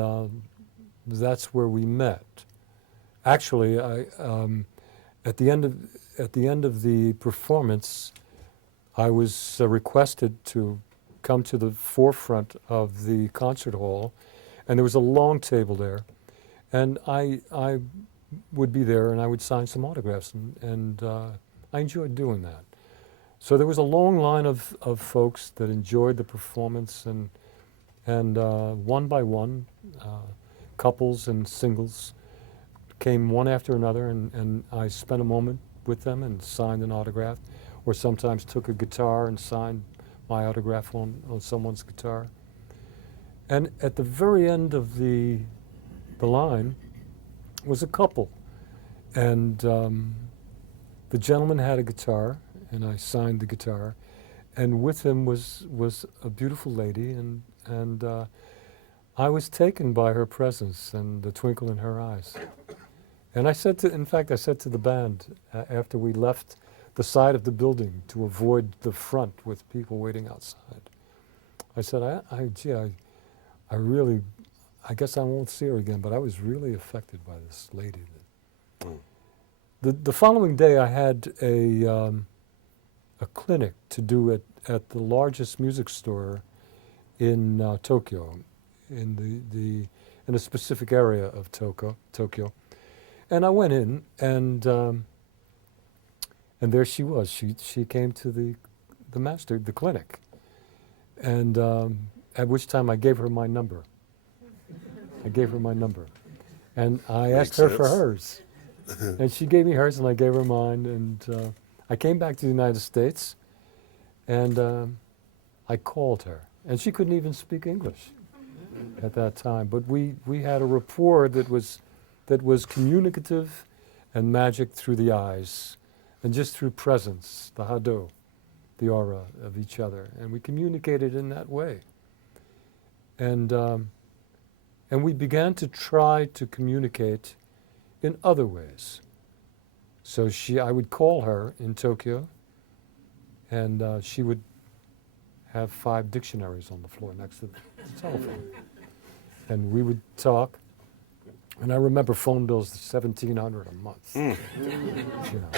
that's where we met. Actually, at the end of the performance, I was requested to come to the forefront of the concert hall, and there was a long table there, and I would be there and I would sign some autographs, and I enjoyed doing that. So there was a long line of folks that enjoyed the performance, and one by one, couples and singles came one after another, and I spent a moment with them and signed an autograph, or sometimes took a guitar and signed my autograph on someone's guitar. And at the very end of the line was a couple, and the gentleman had a guitar, and I signed the guitar, and with him was a beautiful lady, and I was taken by her presence and the twinkle in her eyes. And I said to the band after we left the side of the building to avoid the front with people waiting outside. I said, I really, I guess I won't see her again, but I was really affected by this lady. The following day, I had a clinic to do at the largest music store in Tokyo, in a specific area of Tokyo. And I went in, and there she was. She came to the clinic, and at which time I gave her my number. And I asked her for hers. And she gave me hers, and I gave her mine. And I came back to the United States, and I called her. And she couldn't even speak English at that time. But we had a rapport that was communicative and magic through the eyes, and just through presence, the hado, the aura of each other. And we communicated in that way. And we began to try to communicate in other ways. So I would call her in Tokyo, and she would have 5 dictionaries on the floor next to the telephone. And we would talk. And I remember phone bills, $1,700 a month. You know.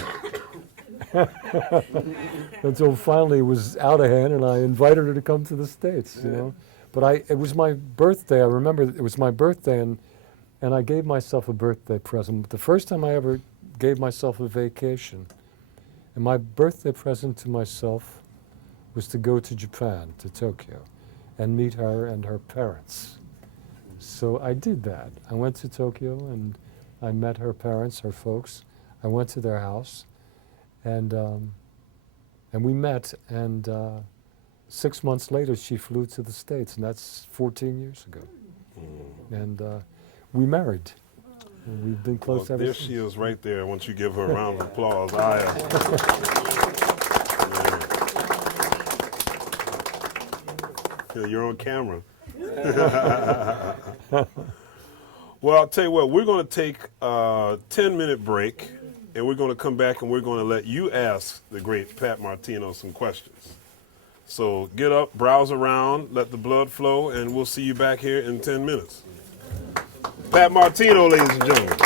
Until finally it was out of hand, and I invited her to come to the States, you know. But it was my birthday. I remember it was my birthday, and I gave myself a birthday present. The first time I ever gave myself a vacation. And my birthday present to myself was to go to Japan, to Tokyo, and meet her and her parents. So I did that. I went to Tokyo, and I met her parents, her folks. I went to their house, and we met, and 6 months later she flew to the States, and that's 14 years ago. And we married. And we've been close ever there since. she is right there. Once you give her a round of applause, yeah, you're on camera. Well, I'll tell you what, we're going to take a 10-minute break, and we're going to come back, and we're going to let you ask the great Pat Martino some questions. So get up, browse around, let the blood flow, and we'll see you back here in 10 minutes. Pat Martino, ladies and gentlemen.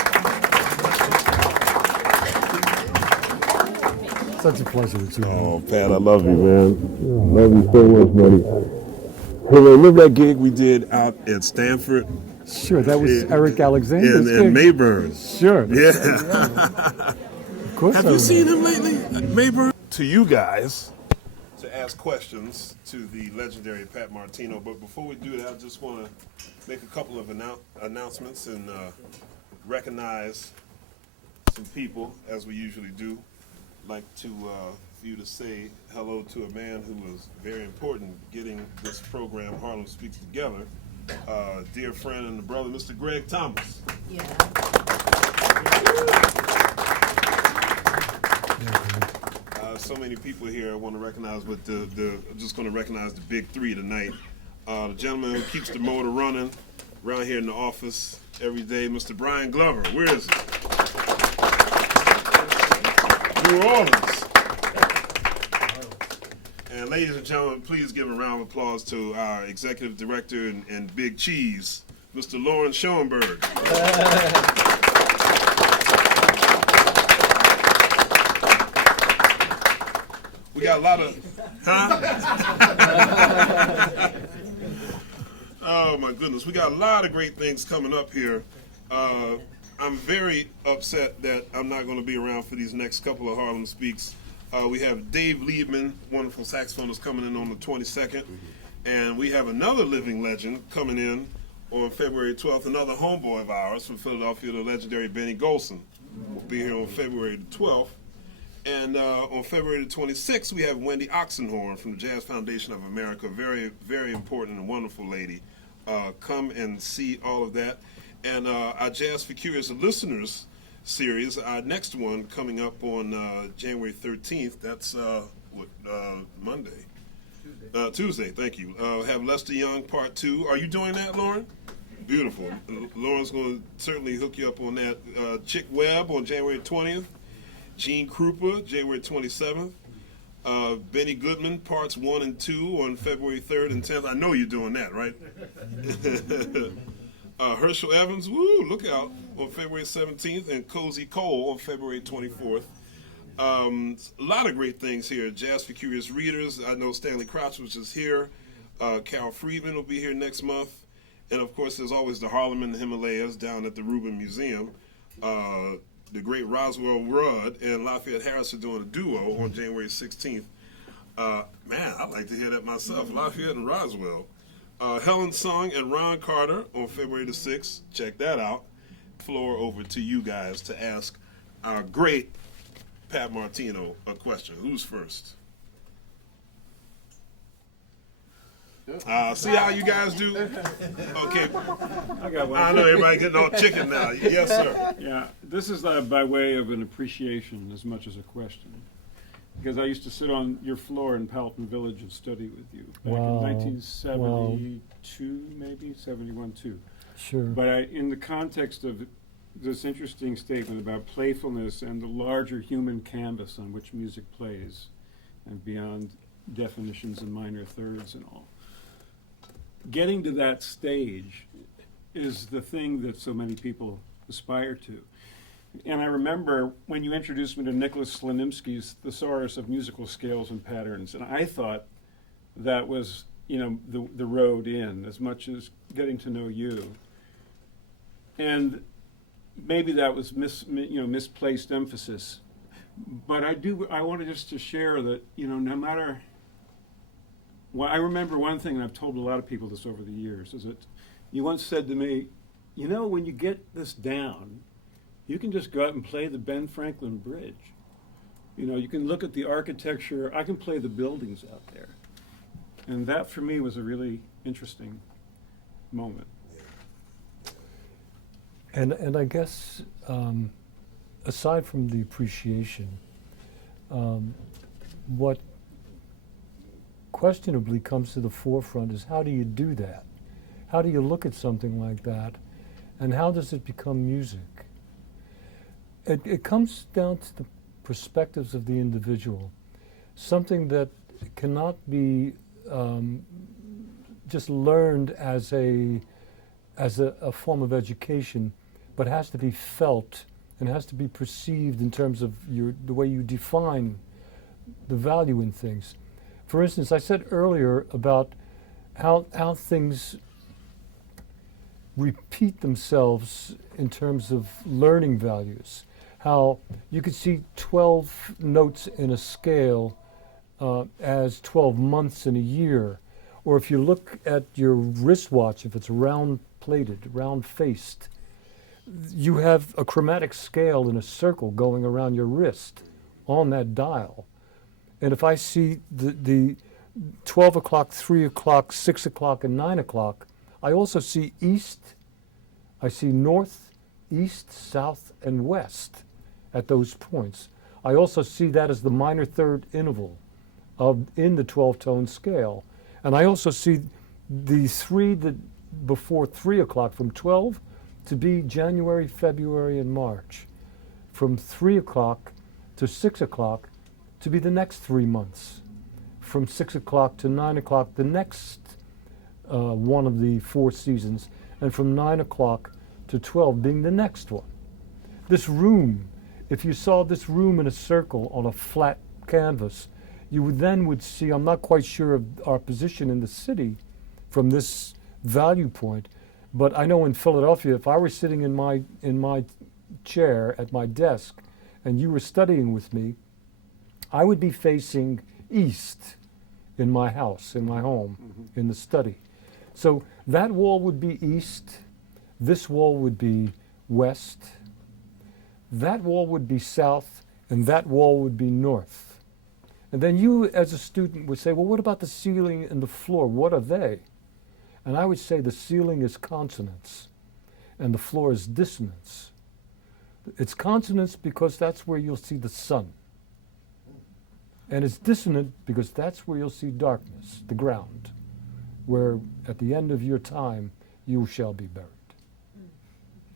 Such a pleasure to you. Oh, Pat, I love you, man. Love you so much, buddy. Hey, remember that gig we did out at Stanford? Sure, that was Eric Alexander's in gig. Mayburn's. Sure. Yeah. Of course. Have you seen him lately? Mayburn? To you guys to ask questions to the legendary Pat Martino. But before we do that, I just want to make a couple of announcements and recognize some people, as we usually do. I'd like to for you to say hello to a man who was very important getting this program, Harlem Speaks, together. Dear friend and brother, Mr. Greg Thomas. Yeah. So many people here I want to recognize, but I'm just going to recognize the big 3 tonight. The gentleman who keeps the motor running around here in the office every day, Mr. Brian Glover. Where is he? New Orleans. And ladies and gentlemen, please give a round of applause to our executive director and big cheese, Mr. Loren Schoenberg. We got a lot of, oh my goodness, we got a lot of great things coming up here. I'm very upset that I'm not going to be around for these next couple of Harlem Speaks. We have Dave Liebman, wonderful saxophonist, coming in on the 22nd. And we have another living legend coming in on February 12th, another homeboy of ours from Philadelphia, the legendary Benny Golson. Will be here on February the 12th. And on February the 26th, we have Wendy Oxenhorn from the Jazz Foundation of America, very, very important and wonderful lady. Come and see all of that. And our Jazz for Curious Listeners series, our next one coming up on January 13th. That's Monday? Tuesday, thank you. Have Lester Young Part 2. Are you doing that, Loren? Beautiful. Lauren's going to certainly hook you up on that. Chick Webb on January 20th. Gene Krupa, January 27th. Benny Goodman, parts 1 and 2 on February 3rd and 10th. I know you're doing that, right? Herschel Evans, woo, look out, on February 17th, and Cozy Cole on February 24th. A lot of great things here. Jazz for Curious Readers. I know Stanley Crouch was just here. Cal Friedman will be here next month. And of course, there's always the Harlem and the Himalayas down at the Rubin Museum. The great Roswell Rudd and Lafayette Harris are doing a duo on January 16th. Man, I'd like to hear that myself, Lafayette and Roswell. Helen Sung and Ron Carter on February the 6th. Check that out. Floor over to you guys to ask our great Pat Martino a question. Who's first? See how you guys do? Okay. I got one. I know everybody getting all chicken now. Yes, sir. Yeah, this is by way of an appreciation as much as a question. Because I used to sit on your floor in Powelton Village and study with you back Wow. in 1972, maybe 71 too. Sure. But in the context of this interesting statement about playfulness and the larger human canvas on which music plays, and beyond definitions and minor thirds and all, getting to that stage is the thing that so many people aspire to. And I remember when you introduced me to Nicholas Slanimsky's Thesaurus of Musical Scales and Patterns, and I thought that was, the road in, as much as getting to know you. And maybe that was misplaced emphasis. But I wanted just to share that, no matter. Well, I remember one thing, and I've told a lot of people this over the years, is that you once said to me, when you get this down, you can just go out and play the Ben Franklin Bridge. You can look at the architecture. I can play the buildings out there. And that, for me, was a really interesting moment. And I guess, aside from the appreciation, what questionably comes to the forefront is, how do you do that? How do you look at something like that, and how does it become music? It comes down to the perspectives of the individual, something that cannot be just learned as a form of education, but has to be felt and has to be perceived in terms of the way you define the value in things. For instance, I said earlier about how things repeat themselves in terms of learning values. How you could see 12 notes in a scale as 12 months in a year. Or if you look at your wristwatch, if it's round-plated, round-faced, you have a chromatic scale in a circle going around your wrist on that dial. And if I see the 12 o'clock, 3 o'clock, 6 o'clock, and 9 o'clock, I also see east, I see north, east, south, and west at those points. I also see that as the minor third interval in the 12-tone scale. And I also see the three that before 3 o'clock, from 12 to be January, February, and March. From 3 o'clock to 6 o'clock to be the next 3 months. From 6 o'clock to 9 o'clock, the next one of the 4 seasons. And from 9 o'clock to 12 being the next one. This room, if you saw this room in a circle on a flat canvas, you would see, I'm not quite sure of our position in the city from this value point, but I know in Philadelphia, if I were sitting in my chair at my desk and you were studying with me, I would be facing east in my house, in my home, in the study. So that wall would be east, this wall would be west, that wall would be south, and that wall would be north. And then you, as a student, would say, well, what about the ceiling and the floor? What are they? And I would say the ceiling is consonance, and the floor is dissonance. It's consonance because that's where you'll see the sun. And it's dissonant because that's where you'll see darkness, the ground, where at the end of your time, you shall be buried.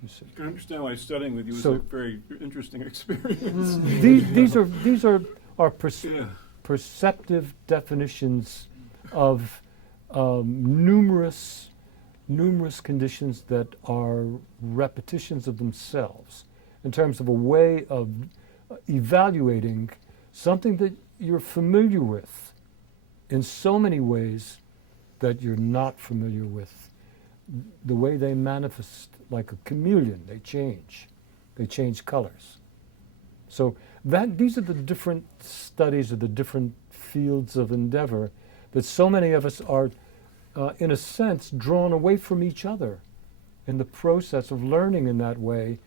You see. You can understand why studying with you was So- a very interesting experience. These are Yeah. perceptive definitions of numerous conditions that are repetitions of themselves in terms of a way of evaluating something that you're familiar with in so many ways that you're not familiar with. The way they manifest like a chameleon, they change colors. So these are the different studies of the different fields of endeavor that so many of us are, in a sense, drawn away from each other. In the process of learning in that way,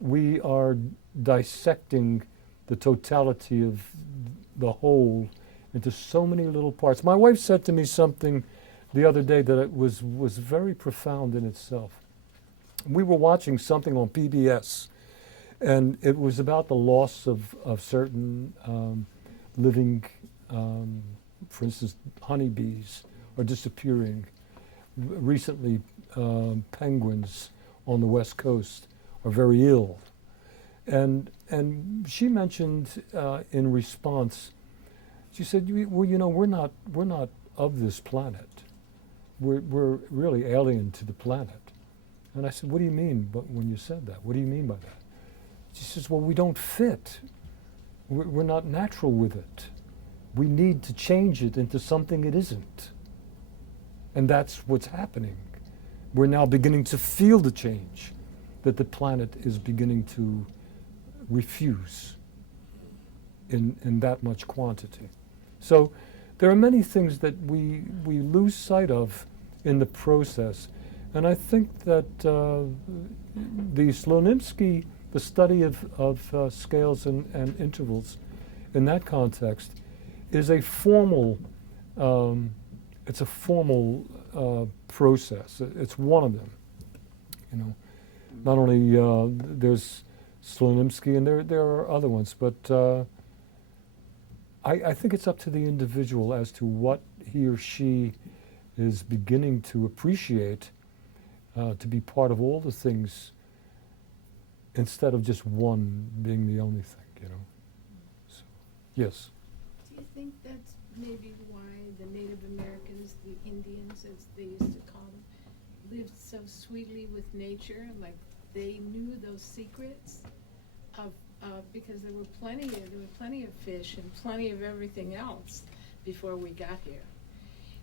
we are dissecting the totality of the whole into so many little parts. My wife said to me something the other day that it was very profound in itself. We were watching something on PBS, and it was about the loss of certain living, for instance, honeybees are disappearing. Recently, penguins on the West Coast are very ill. And she mentioned in response, she said, well, you know, we're not of this planet. We're really alien to the planet. And I said, what do you mean when you said that? What do you mean by that? She says, well, we don't fit. We're not natural with it. We need to change it into something it isn't. And that's what's happening. We're now beginning to feel the change that the planet is beginning to refuse in that much quantity. So there are many things that we lose sight of in the process. And I think that the Slonimsky, the study of scales and intervals in that context, is a formal, it's a formal process. It's one of them. You know, not only there's Slonimsky, and there are other ones, but I think it's up to the individual as to what he or she is beginning to appreciate, to be part of all the things instead of just one being the only thing, you know. So, yes. Do you think that's maybe why the Native Americans, the Indians, as they used to call them, lived so sweetly with nature? Like they knew those secrets of because there were plenty of fish and plenty of everything else before we got here.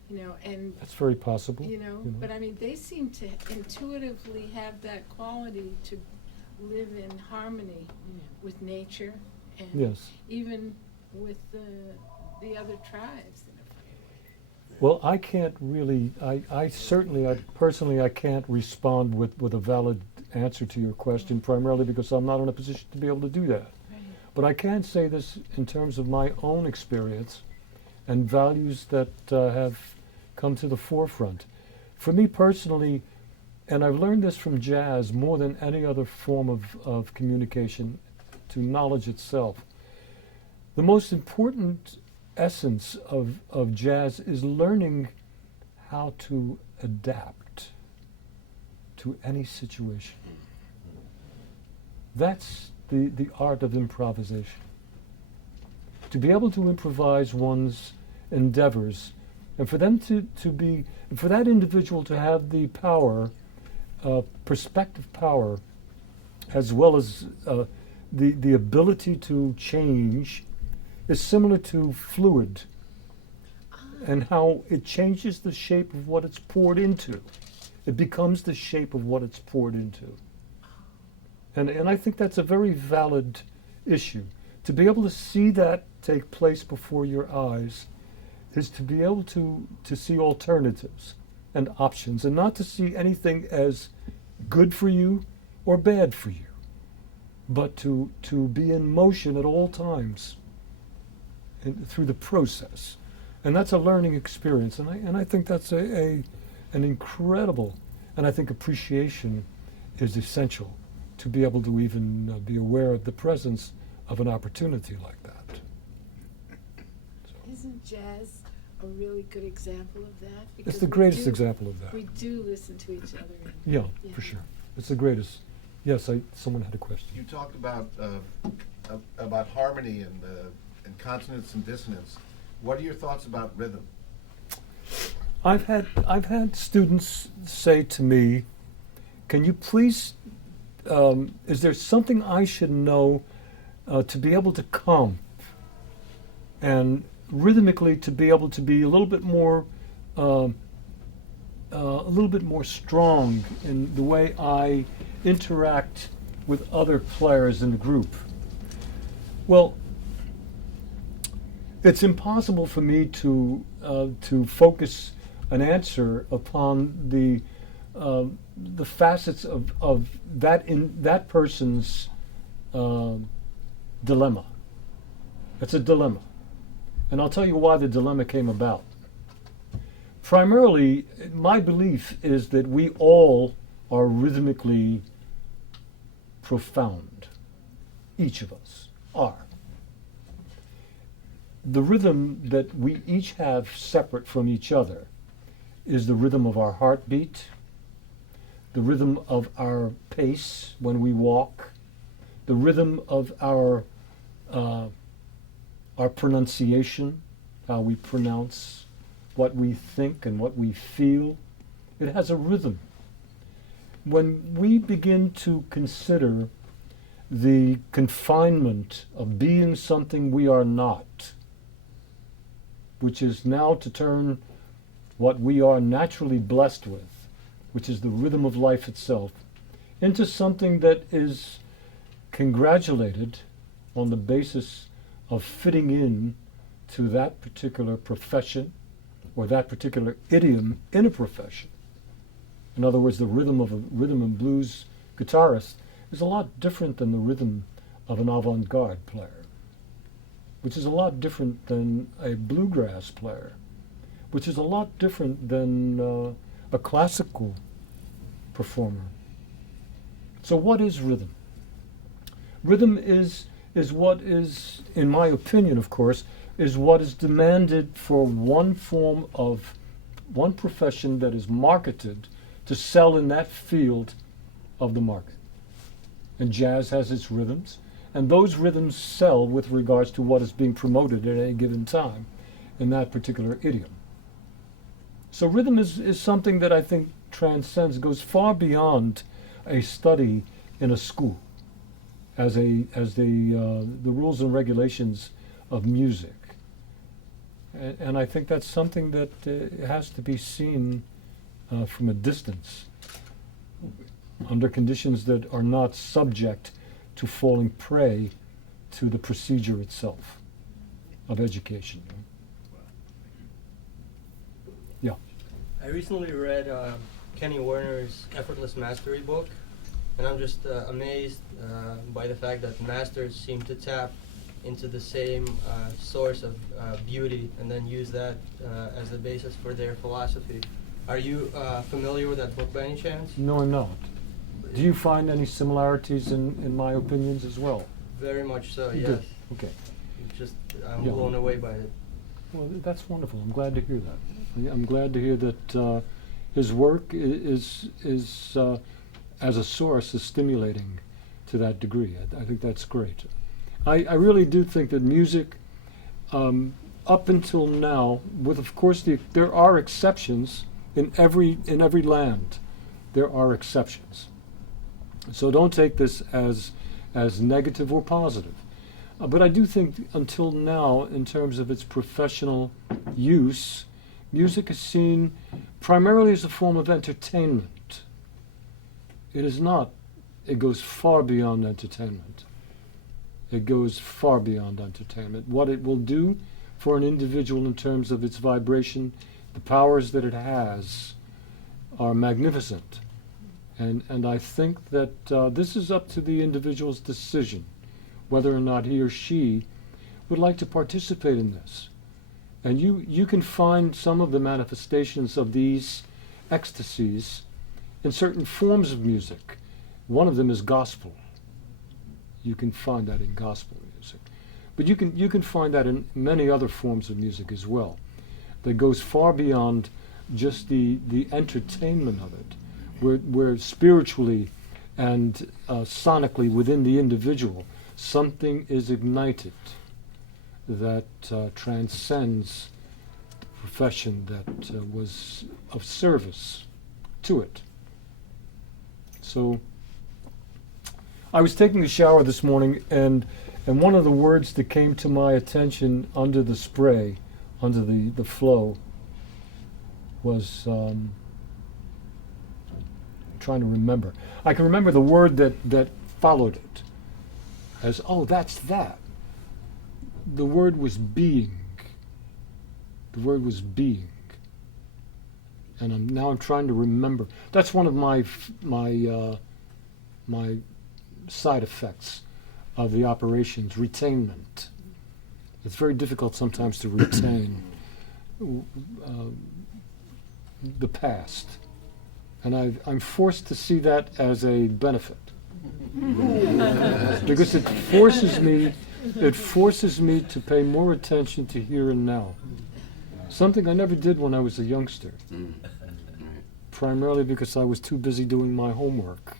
You know, and That's very possible. you know, but I mean, they seem to intuitively have that quality to live in harmony with nature and Yes. even with the other tribes. In a way. Well, I can't really, I certainly, personally, I can't respond with a valid answer to your question, primarily because I'm not in a position to be able to do that. Right. But I can say this in terms of my own experience and values that have come to the forefront. For me personally, and I've learned this from jazz more than any other form of communication to knowledge itself, the most important essence of jazz is learning how to adapt to any situation. That's the art of improvisation. To be able to improvise one's endeavors, and for them to be, for that individual to have the power, perspective power, as well as the ability to change, is similar to fluid and how it changes the shape of what it's poured into. It becomes the shape of what it's poured into. And I think that's a very valid issue. To be able to see that take place before your eyes is to be able to see alternatives and options, and not to see anything as good for you or bad for you, but to be in motion at all times through the process. And that's a learning experience, and I think that's an incredible, and I think appreciation is essential to be able to even be aware of the presence of an opportunity like that. So. Isn't jazz a really good example of that? It's Because the we greatest do- example of that. We do listen to each other. Yeah, for sure. It's the greatest Yes, someone had a question. You talked about harmony and consonance and dissonance. What are your thoughts about rhythm? I've had students say to me, "Can you please? Is there something I should know to be able to comp and rhythmically to be able to be a little bit more strong in the way I interact with other players in the group?" Well, it's impossible for me to focus an answer upon the facets of that person's dilemma. It's a dilemma, and I'll tell you why the dilemma came about. Primarily, my belief is that we all are rhythmically profound. Each of us are. The rhythm that we each have separate from each other is the rhythm of our heartbeat, the rhythm of our pace when we walk, the rhythm of our pronunciation, how we pronounce what we think and what we feel. It has a rhythm. When we begin to consider the confinement of being something we are not, which is now to turn what we are naturally blessed with, which is the rhythm of life itself, into something that is congratulated on the basis of fitting in to that particular profession or that particular idiom in a profession. In other words, the rhythm of a rhythm and blues guitarist is a lot different than the rhythm of an avant-garde player, which is a lot different than a bluegrass player, which is a lot different than a classical performer. So what is rhythm? Rhythm is what is, in my opinion, of course, is what is demanded for one profession that is marketed to sell in that field of the market. And jazz has its rhythms, and those rhythms sell with regards to what is being promoted at any given time in that particular idiom. So rhythm is something that I think transcends, goes far beyond a study in a school as the rules and regulations of music. And I think that's something that has to be seen from a distance, under conditions that are not subject to falling prey to the procedure itself of education. Yeah. I recently read Kenny Werner's Effortless Mastery book, and I'm just amazed by the fact that masters seem to tap into the same source of beauty and then use that as the basis for their philosophy. Are you familiar with that book by any chance? No, I'm not. Do you find any similarities in my opinions as well? Very much so, You yes. do? Okay. I'm Yeah. blown away by it. Well, that's wonderful. I'm glad to hear that. I'm glad to hear that his work is as a source, is stimulating to that degree. I think that's great. I really do think that music, up until now, with of course there are exceptions in every land. There are exceptions. So don't take this as negative or positive. But I do think until now, in terms of its professional use, music is seen primarily as a form of entertainment. It is not. It goes far beyond entertainment. It goes far beyond entertainment. What it will do for an individual in terms of its vibration, the powers that it has are magnificent. And I think that this is up to the individual's decision, whether or not he or she would like to participate in this. And you can find some of the manifestations of these ecstasies in certain forms of music. One of them is gospel. You can find that in gospel music. But you can find that in many other forms of music as well, that goes far beyond just the entertainment of it, where spiritually and sonically within the individual, something is ignited that transcends the profession that was of service to it. So I was taking a shower this morning, and one of the words that came to my attention under the spray, under the flow, was trying to remember. I can remember the word that followed it as, oh, that's that. The word was being. The word was being. And now I'm trying to remember. That's one of my side effects of the operations, retainment. It's very difficult sometimes to retain the past. And I'm forced to see that as a benefit. Because it forces me to pay more attention to here and now. Something I never did when I was a youngster. Primarily because I was too busy doing my homework.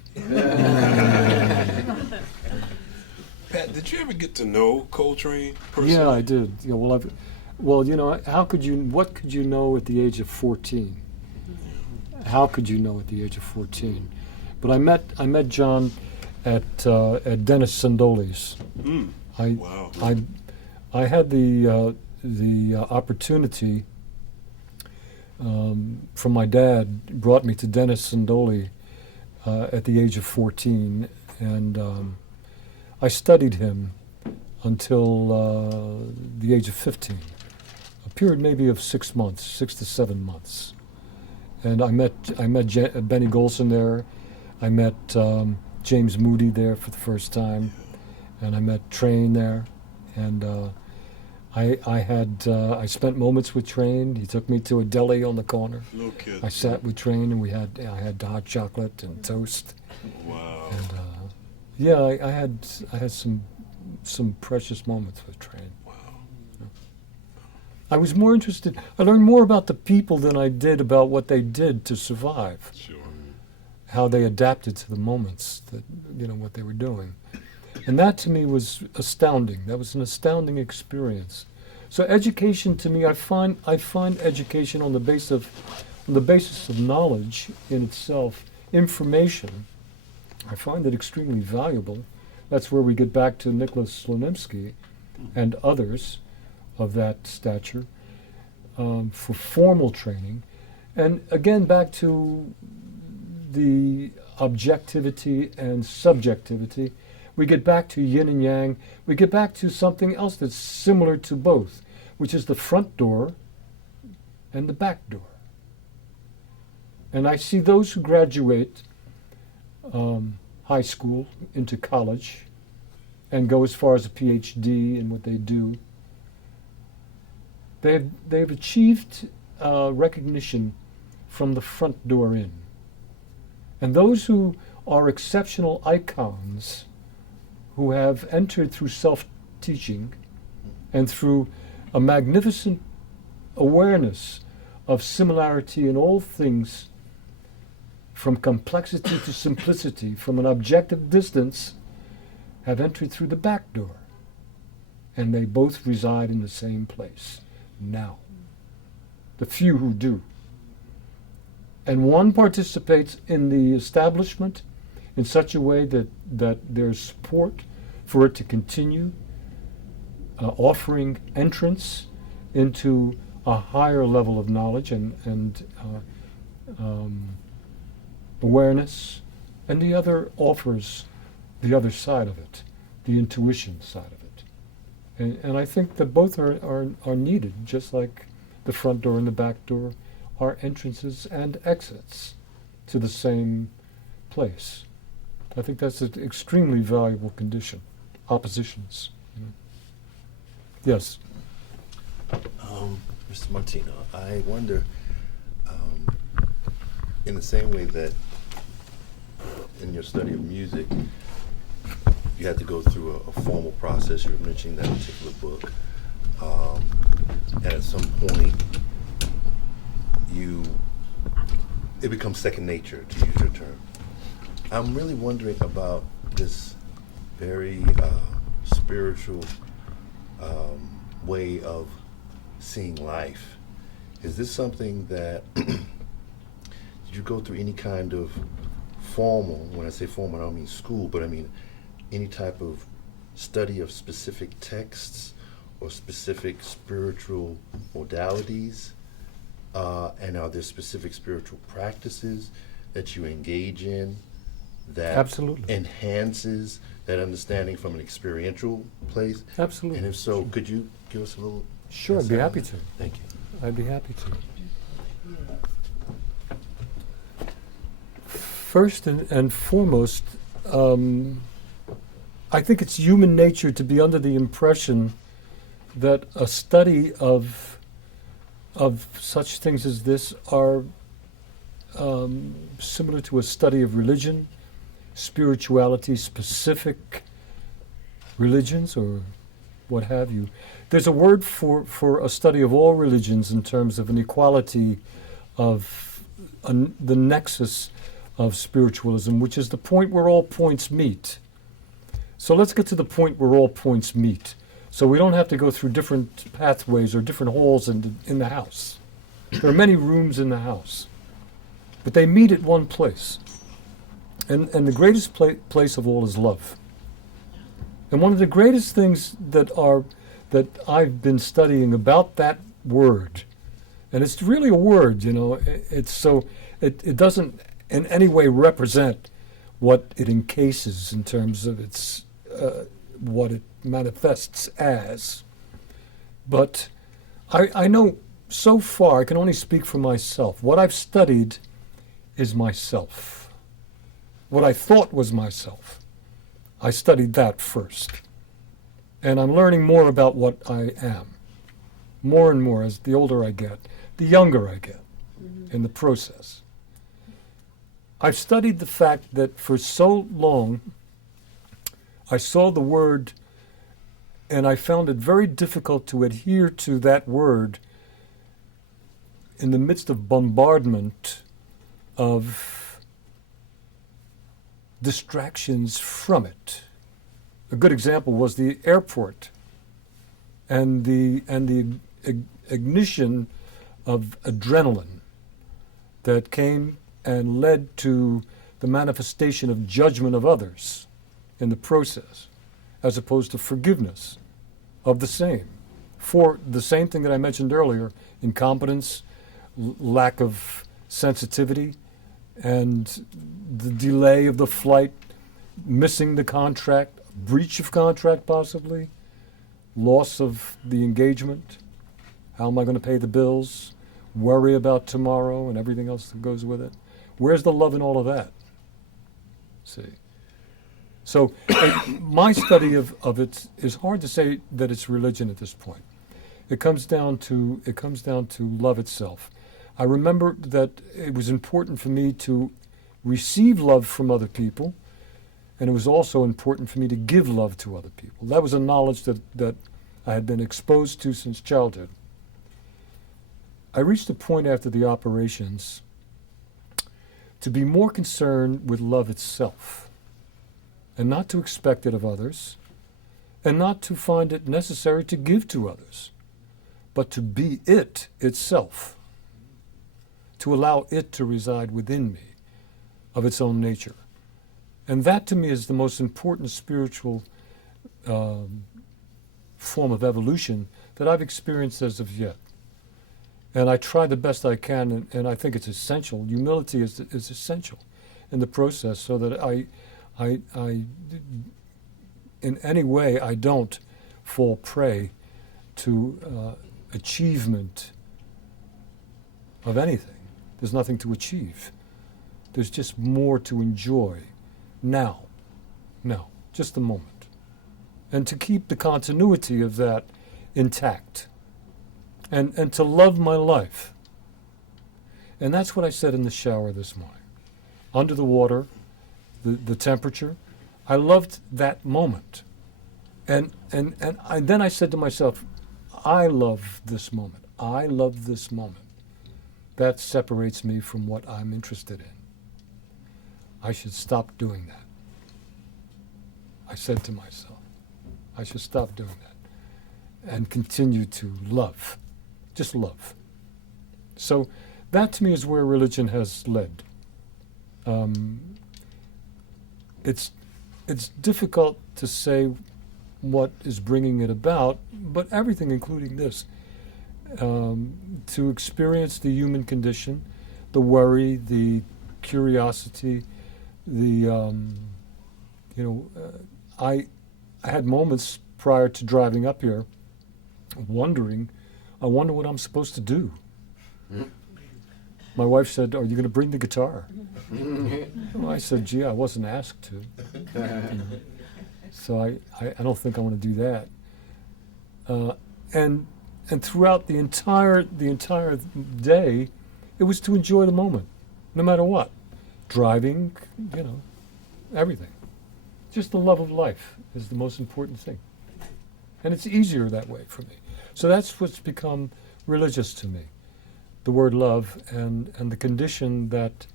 Pat, did you ever get to know Coltrane personally? Yeah, I did. Yeah, what could you know at the age of 14? How could you know at the age of 14? But I met John at Dennis Sandoli's. Wow. I had the opportunity from my dad, brought me to Dennis Sandoli at the age of 14, and I studied him until the age of 15, a period maybe of 6 months, 6 to 7 months. And I met Benny Golson there. I met James Moody there for the first time, and I met Train there, and I spent moments with Train. He took me to a deli on the corner. No kidding. I sat with Train, and I had hot chocolate and toast. Wow. And yeah, I had some precious moments with Train. Wow. I was more interested. I learned more about the people than I did about what they did to survive. Sure. How they adapted to the moments that what they were doing. And that to me was astounding. That was an astounding experience. So education to me, I find education on the basis of knowledge in itself, information. I find it extremely valuable. That's where we get back to Nicholas Slonimsky and others of that stature for formal training. And again, back to the objectivity and subjectivity. We get back to yin and yang. We get back to something else that's similar to both, which is the front door and the back door. And I see those who graduate high school into college and go as far as a PhD in what they do. They've achieved recognition from the front door in. And those who are exceptional icons, who have entered through self-teaching and through a magnificent awareness of similarity in all things, from complexity to simplicity, from an objective distance, have entered through the back door. And they both reside in the same place now. The few who do. And one participates in the establishment in such a way that there's support for it to continue, offering entrance into a higher level of knowledge and awareness, and the other offers the other side of it, the intuition side of it. And I think that both are needed, just like the front door and the back door are entrances and exits to the same place. I think that's an extremely valuable condition. Oppositions. Yes. Mr. Martino, I wonder, in the same way that in your study of music, you had to go through a formal process. You were mentioning that particular book. And at some point, it becomes second nature, to use your term. I'm really wondering about this very spiritual way of seeing life. Is this something that did you go through any kind of formal, when I say formal, I don't mean school, but I mean any type of study of specific texts or specific spiritual modalities? And are there specific spiritual practices that you engage in that Absolutely. enhances that understanding from an experiential place? Absolutely. And if so, could you give us a little? Sure, I'd be insight on happy that? to. Thank you. I'd be happy to. First and foremost, I think it's human nature to be under the impression that a study of such things as this are similar to a study of religion, spirituality, specific religions, or what have you. There's a word for a study of all religions in terms of an equality of the nexus of spiritualism, which is the point where all points meet. So let's get to the point where all points meet. So we don't have to go through different pathways or different halls in the house. There are many rooms in the house, but they meet at one place. And the greatest place of all is love. And one of the greatest things that I've been studying about that word, and it's really a word, it doesn't in any way represent what it encases in terms of its what it manifests as. But I know so far, I can only speak for myself. What I've studied is myself. What I thought was myself, I studied that first. And I'm learning more about what I am. More and more as the older I get, the younger I get in the process. I've studied the fact that for so long, I saw the word and I found it very difficult to adhere to that word in the midst of bombardment of distractions from it. A good example was the airport and the ignition of adrenaline that came and led to the manifestation of judgment of others in the process, as opposed to forgiveness of the same. For the same thing that I mentioned earlier, incompetence, lack of sensitivity, and the delay of the flight, missing the contract, breach of contract possibly, loss of the engagement, how am I going to pay the bills, worry about tomorrow and everything else that goes with it. Where's the love in all of that? See? So my study of it is hard to say that it's religion at this point. It comes down to love itself. I remember that it was important for me to receive love from other people, and it was also important for me to give love to other people. That was a knowledge that I had been exposed to since childhood. I reached a point after the operations to be more concerned with love itself, and not to expect it of others, and not to find it necessary to give to others, but to be it itself, to allow it to reside within me of its own nature. And that to me is the most important spiritual form of evolution that I've experienced as of yet. And I try the best I can, and I think it's essential. Humility is essential in the process, so that I in any way, I don't fall prey to achievement of anything. There's nothing to achieve. There's just more to enjoy now, just the moment. And to keep the continuity of that intact. And to love my life. And that's what I said in the shower this morning. Under the water, the temperature, I loved that moment. And then I said to myself, I love this moment. I love this moment. That separates me from what I'm interested in. I should stop doing that. I said to myself, I should stop doing that and continue to love, just love. So that to me is where religion has led. It's difficult to say what is bringing it about, but everything, including this, to experience the human condition, the worry, the curiosity, I had moments prior to driving up here wondering, I wonder what I'm supposed to do. My wife said, "Are you going to bring the guitar?" Well, I said, "Gee, I wasn't asked to." So I don't think I want to do that. And throughout the entire day, it was to enjoy the moment, no matter what. Driving, everything. Just the love of life is the most important thing. And it's easier that way for me. So that's what's become religious to me. The word love and the condition that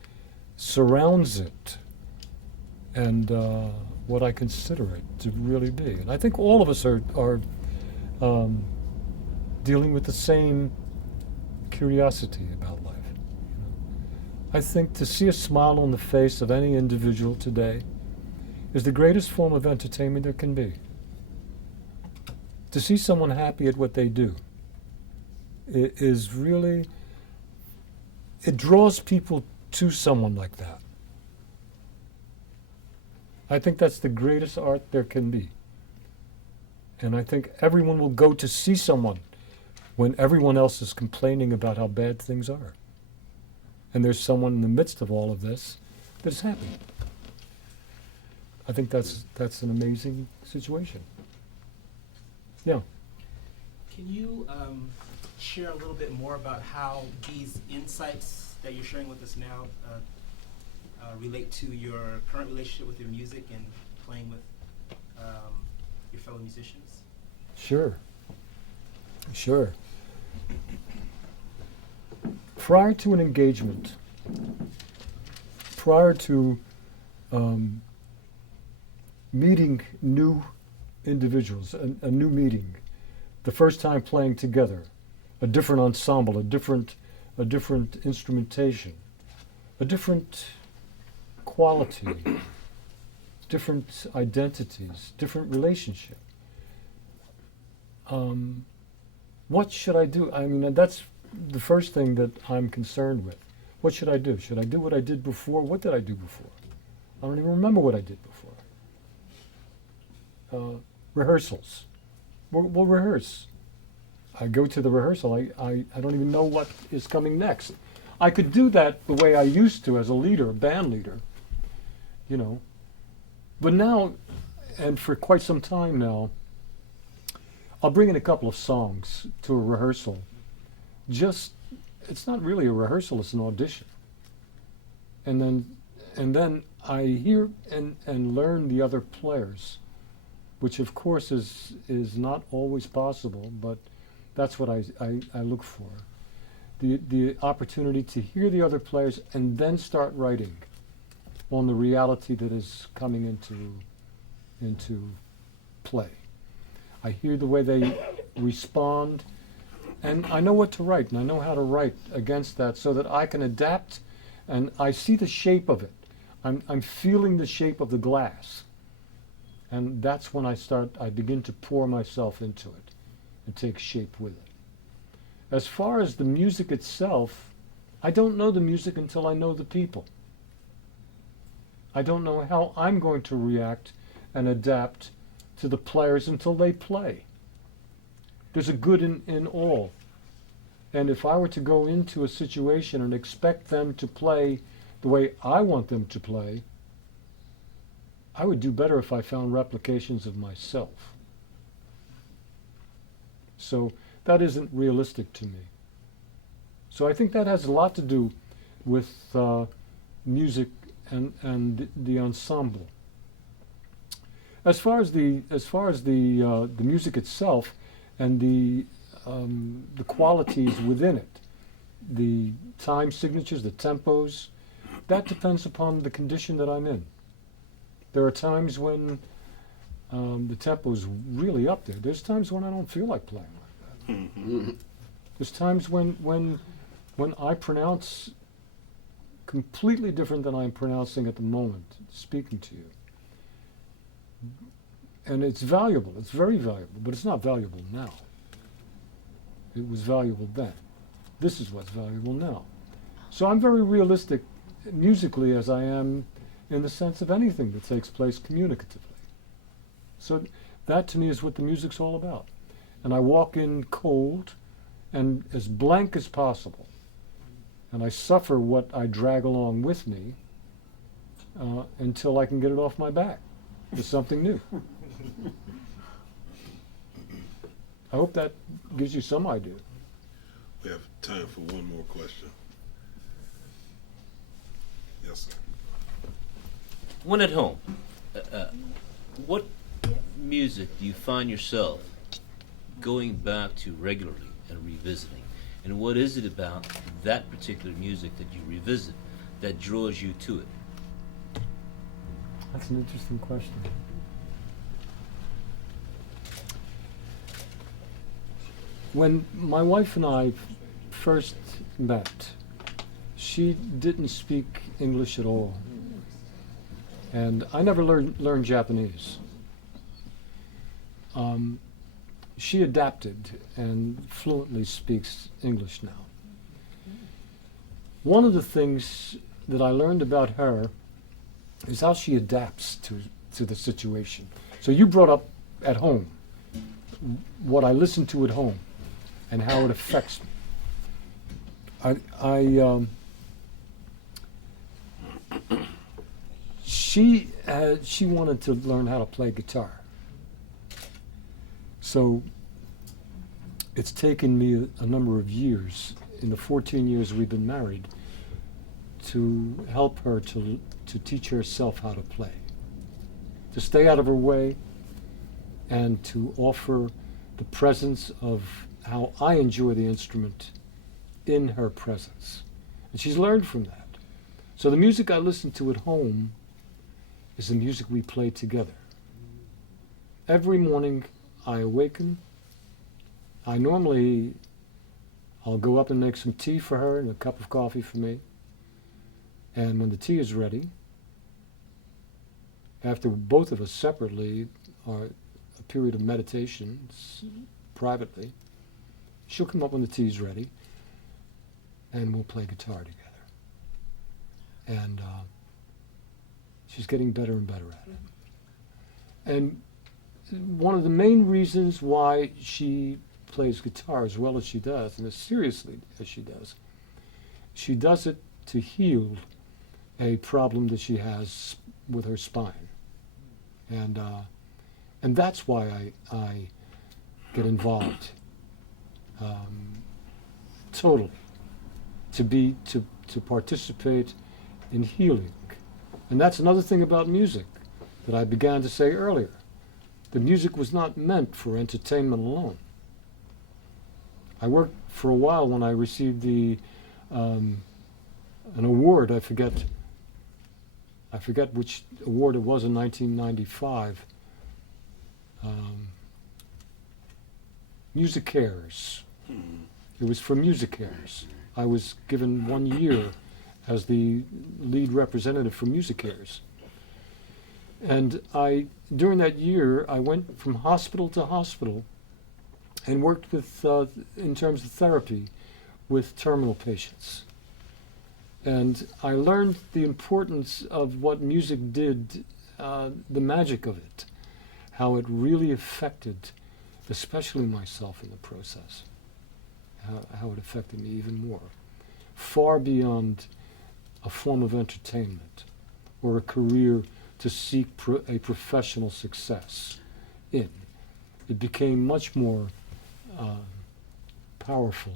surrounds it and what I consider it to really be. And I think all of us are dealing with the same curiosity about life. I think to see a smile on the face of any individual today is the greatest form of entertainment there can be. To see someone happy at what they do is really, it draws people to someone like that. I think that's the greatest art there can be. And I think everyone will go to see someone when everyone else is complaining about how bad things are. And there's someone in the midst of all of this that's happy. I think that's an amazing situation. Yeah. Can you share a little bit more about how these insights that you're sharing with us now relate to your current relationship with your music and playing with your fellow musicians? Sure. Prior to an engagement, prior to meeting new individuals, a new meeting, the first time playing together, a different ensemble, a different instrumentation, a different quality, different identities, different relationship. What should I do? I mean, that's the first thing that I'm concerned with. What should I do? Should I do what I did before? What did I do before? I don't even remember what I did before. Rehearsals. We'll rehearse. I go to the rehearsal. I don't even know what is coming next. I could do that the way I used to as a leader, a band leader, But now, and for quite some time now, I'll bring in a couple of songs to a rehearsal. It's not really a rehearsal, it's an audition. And then I hear and learn the other players, which of course is not always possible, but that's what I look for. The opportunity to hear the other players and then start writing on the reality that is coming into play. I hear the way they respond, and I know what to write, and I know how to write against that so that I can adapt, and I see the shape of it. I'm feeling the shape of the glass. And that's when I begin to pour myself into it and take shape with it. As far as the music itself, I don't know the music until I know the people. I don't know how I'm going to react and adapt to the players until they play. There's a good in all. And if I were to go into a situation and expect them to play the way I want them to play, I would do better if I found replications of myself. So that isn't realistic to me. So I think that has a lot to do with music and the ensemble. As far as the music itself and the qualities within it, the time signatures, the tempos, that depends upon the condition that I'm in. There are times when the tempo is really up there. There's times when I don't feel like playing like that. There's times when I pronounce completely different than I'm pronouncing at the moment, speaking to you. And it's valuable, it's very valuable, but it's not valuable now. It was valuable then. This is what's valuable now. So I'm very realistic musically as I am in the sense of anything that takes place communicatively. So that to me is what the music's all about. And I walk in cold and as blank as possible. And I suffer what I drag along with me until I can get it off my back with something new. I hope that gives you some idea. We have time for one more question. Yes, sir. When at home, what music do you find yourself going back to regularly and revisiting? And what is it about that particular music that you revisit that draws you to it? That's an interesting question. When my wife and I first met, she didn't speak English at all. And I never learned Japanese. She adapted and fluently speaks English now. One of the things that I learned about her is how she adapts to the situation. So you brought up at home, what I listen to at home and how it affects me. She wanted to learn how to play guitar. So it's taken me a number of years, in the 14 years we've been married, to help her to teach herself how to play, to stay out of her way, and to offer the presence of how I enjoy the instrument in her presence. And she's learned from that. So the music I listen to at home is the music we play together. Every morning I awaken. I'll go up and make some tea for her and a cup of coffee for me. And when the tea is ready, after both of us separately are a period of meditation privately, she'll come up when the tea's ready and we'll play guitar together. And she's getting better and better at it. And one of the main reasons why she plays guitar as well as she does, and as seriously as she does it to heal a problem that she has with her spine. And that's why I get involved totally, to participate in healing. And that's another thing about music that I began to say earlier. The music was not meant for entertainment alone. I worked for a while when I received an award. I forget which award it was in 1995. Musicaires. It was for Musicaires. I was given 1 year as the lead representative for Musicaires. And during that year, I went from hospital to hospital and worked with, in terms of therapy, with terminal patients. And I learned the importance of what music did, the magic of it, how it really affected, especially myself in the process, how it affected me even more, far beyond a form of entertainment or a career to seek a professional success in. It became much more powerful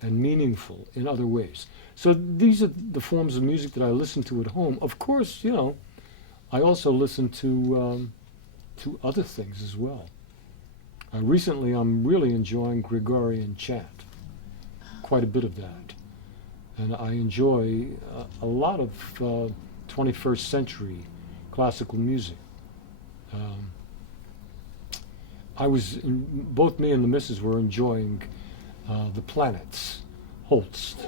and meaningful in other ways. So these are the forms of music that I listen to at home. Of course, I also listen to other things as well. Recently, I'm really enjoying Gregorian chant, quite a bit of that. and I enjoy a lot of 21st century classical music. Both me and the missus were enjoying The Planets, Holst,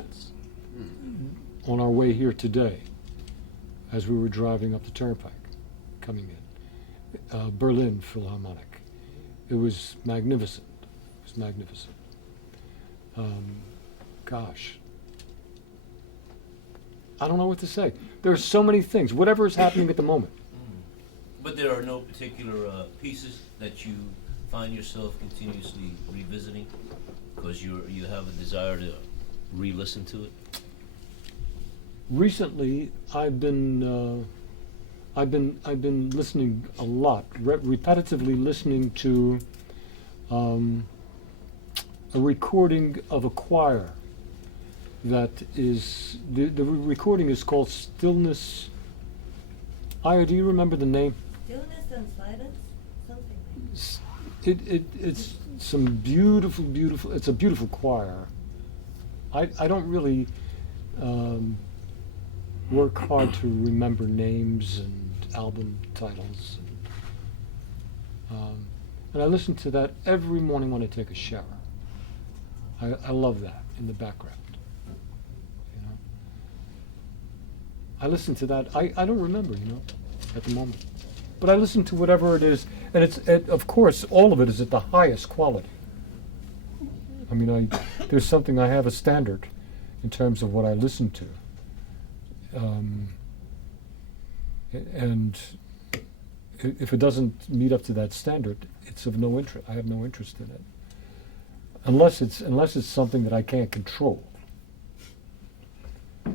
on our way here today, as we were driving up the turnpike, coming in. Berlin Philharmonic. It was magnificent. It was magnificent. Gosh. I don't know what to say. There are so many things, whatever is happening at the moment. But there are no particular pieces that you find yourself continuously revisiting because you have a desire to re-listen to it? Recently, I've been listening a lot, repetitively listening to a recording of a choir that is, the recording is called Stillness. Aya, do you remember the name? Stillness and silence? Something like that. It's some beautiful, it's a beautiful choir. I don't really work hard to remember names and album titles. And I listen to that every morning when I take a shower. I love that in the background. You know? I listen to that. I don't remember, at the moment. But I listen to whatever it is, and of course, all of it is at the highest quality. I mean, there's something, I have a standard in terms of what I listen to. And if it doesn't meet up to that standard, it's of no interest. I have no interest in it, unless it's something that I can't control.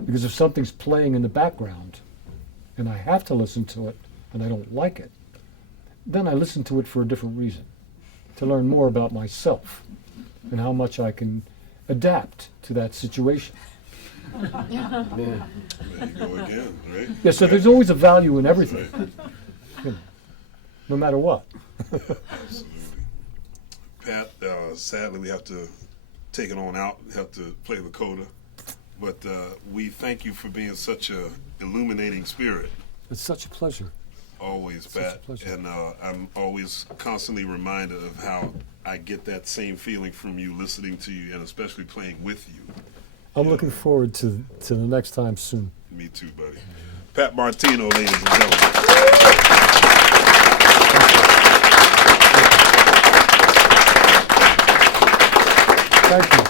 Because if something's playing in the background, and I have to listen to it, and I don't like it, then I listen to it for a different reason, to learn more about myself and how much I can adapt to that situation. There you go again, right? Yeah, so there's always a value in everything, no matter what. Absolutely. Pat, sadly we have to take it on out, have to play the coda, but we thank you for being such a illuminating spirit. It's such a pleasure. Always, Such a Pat, pleasure. and I'm always constantly reminded of how I get that same feeling from you listening to you, and especially playing with you. I'm looking forward to the next time soon. Me too, buddy. Pat Martino, ladies and gentlemen. Thank you.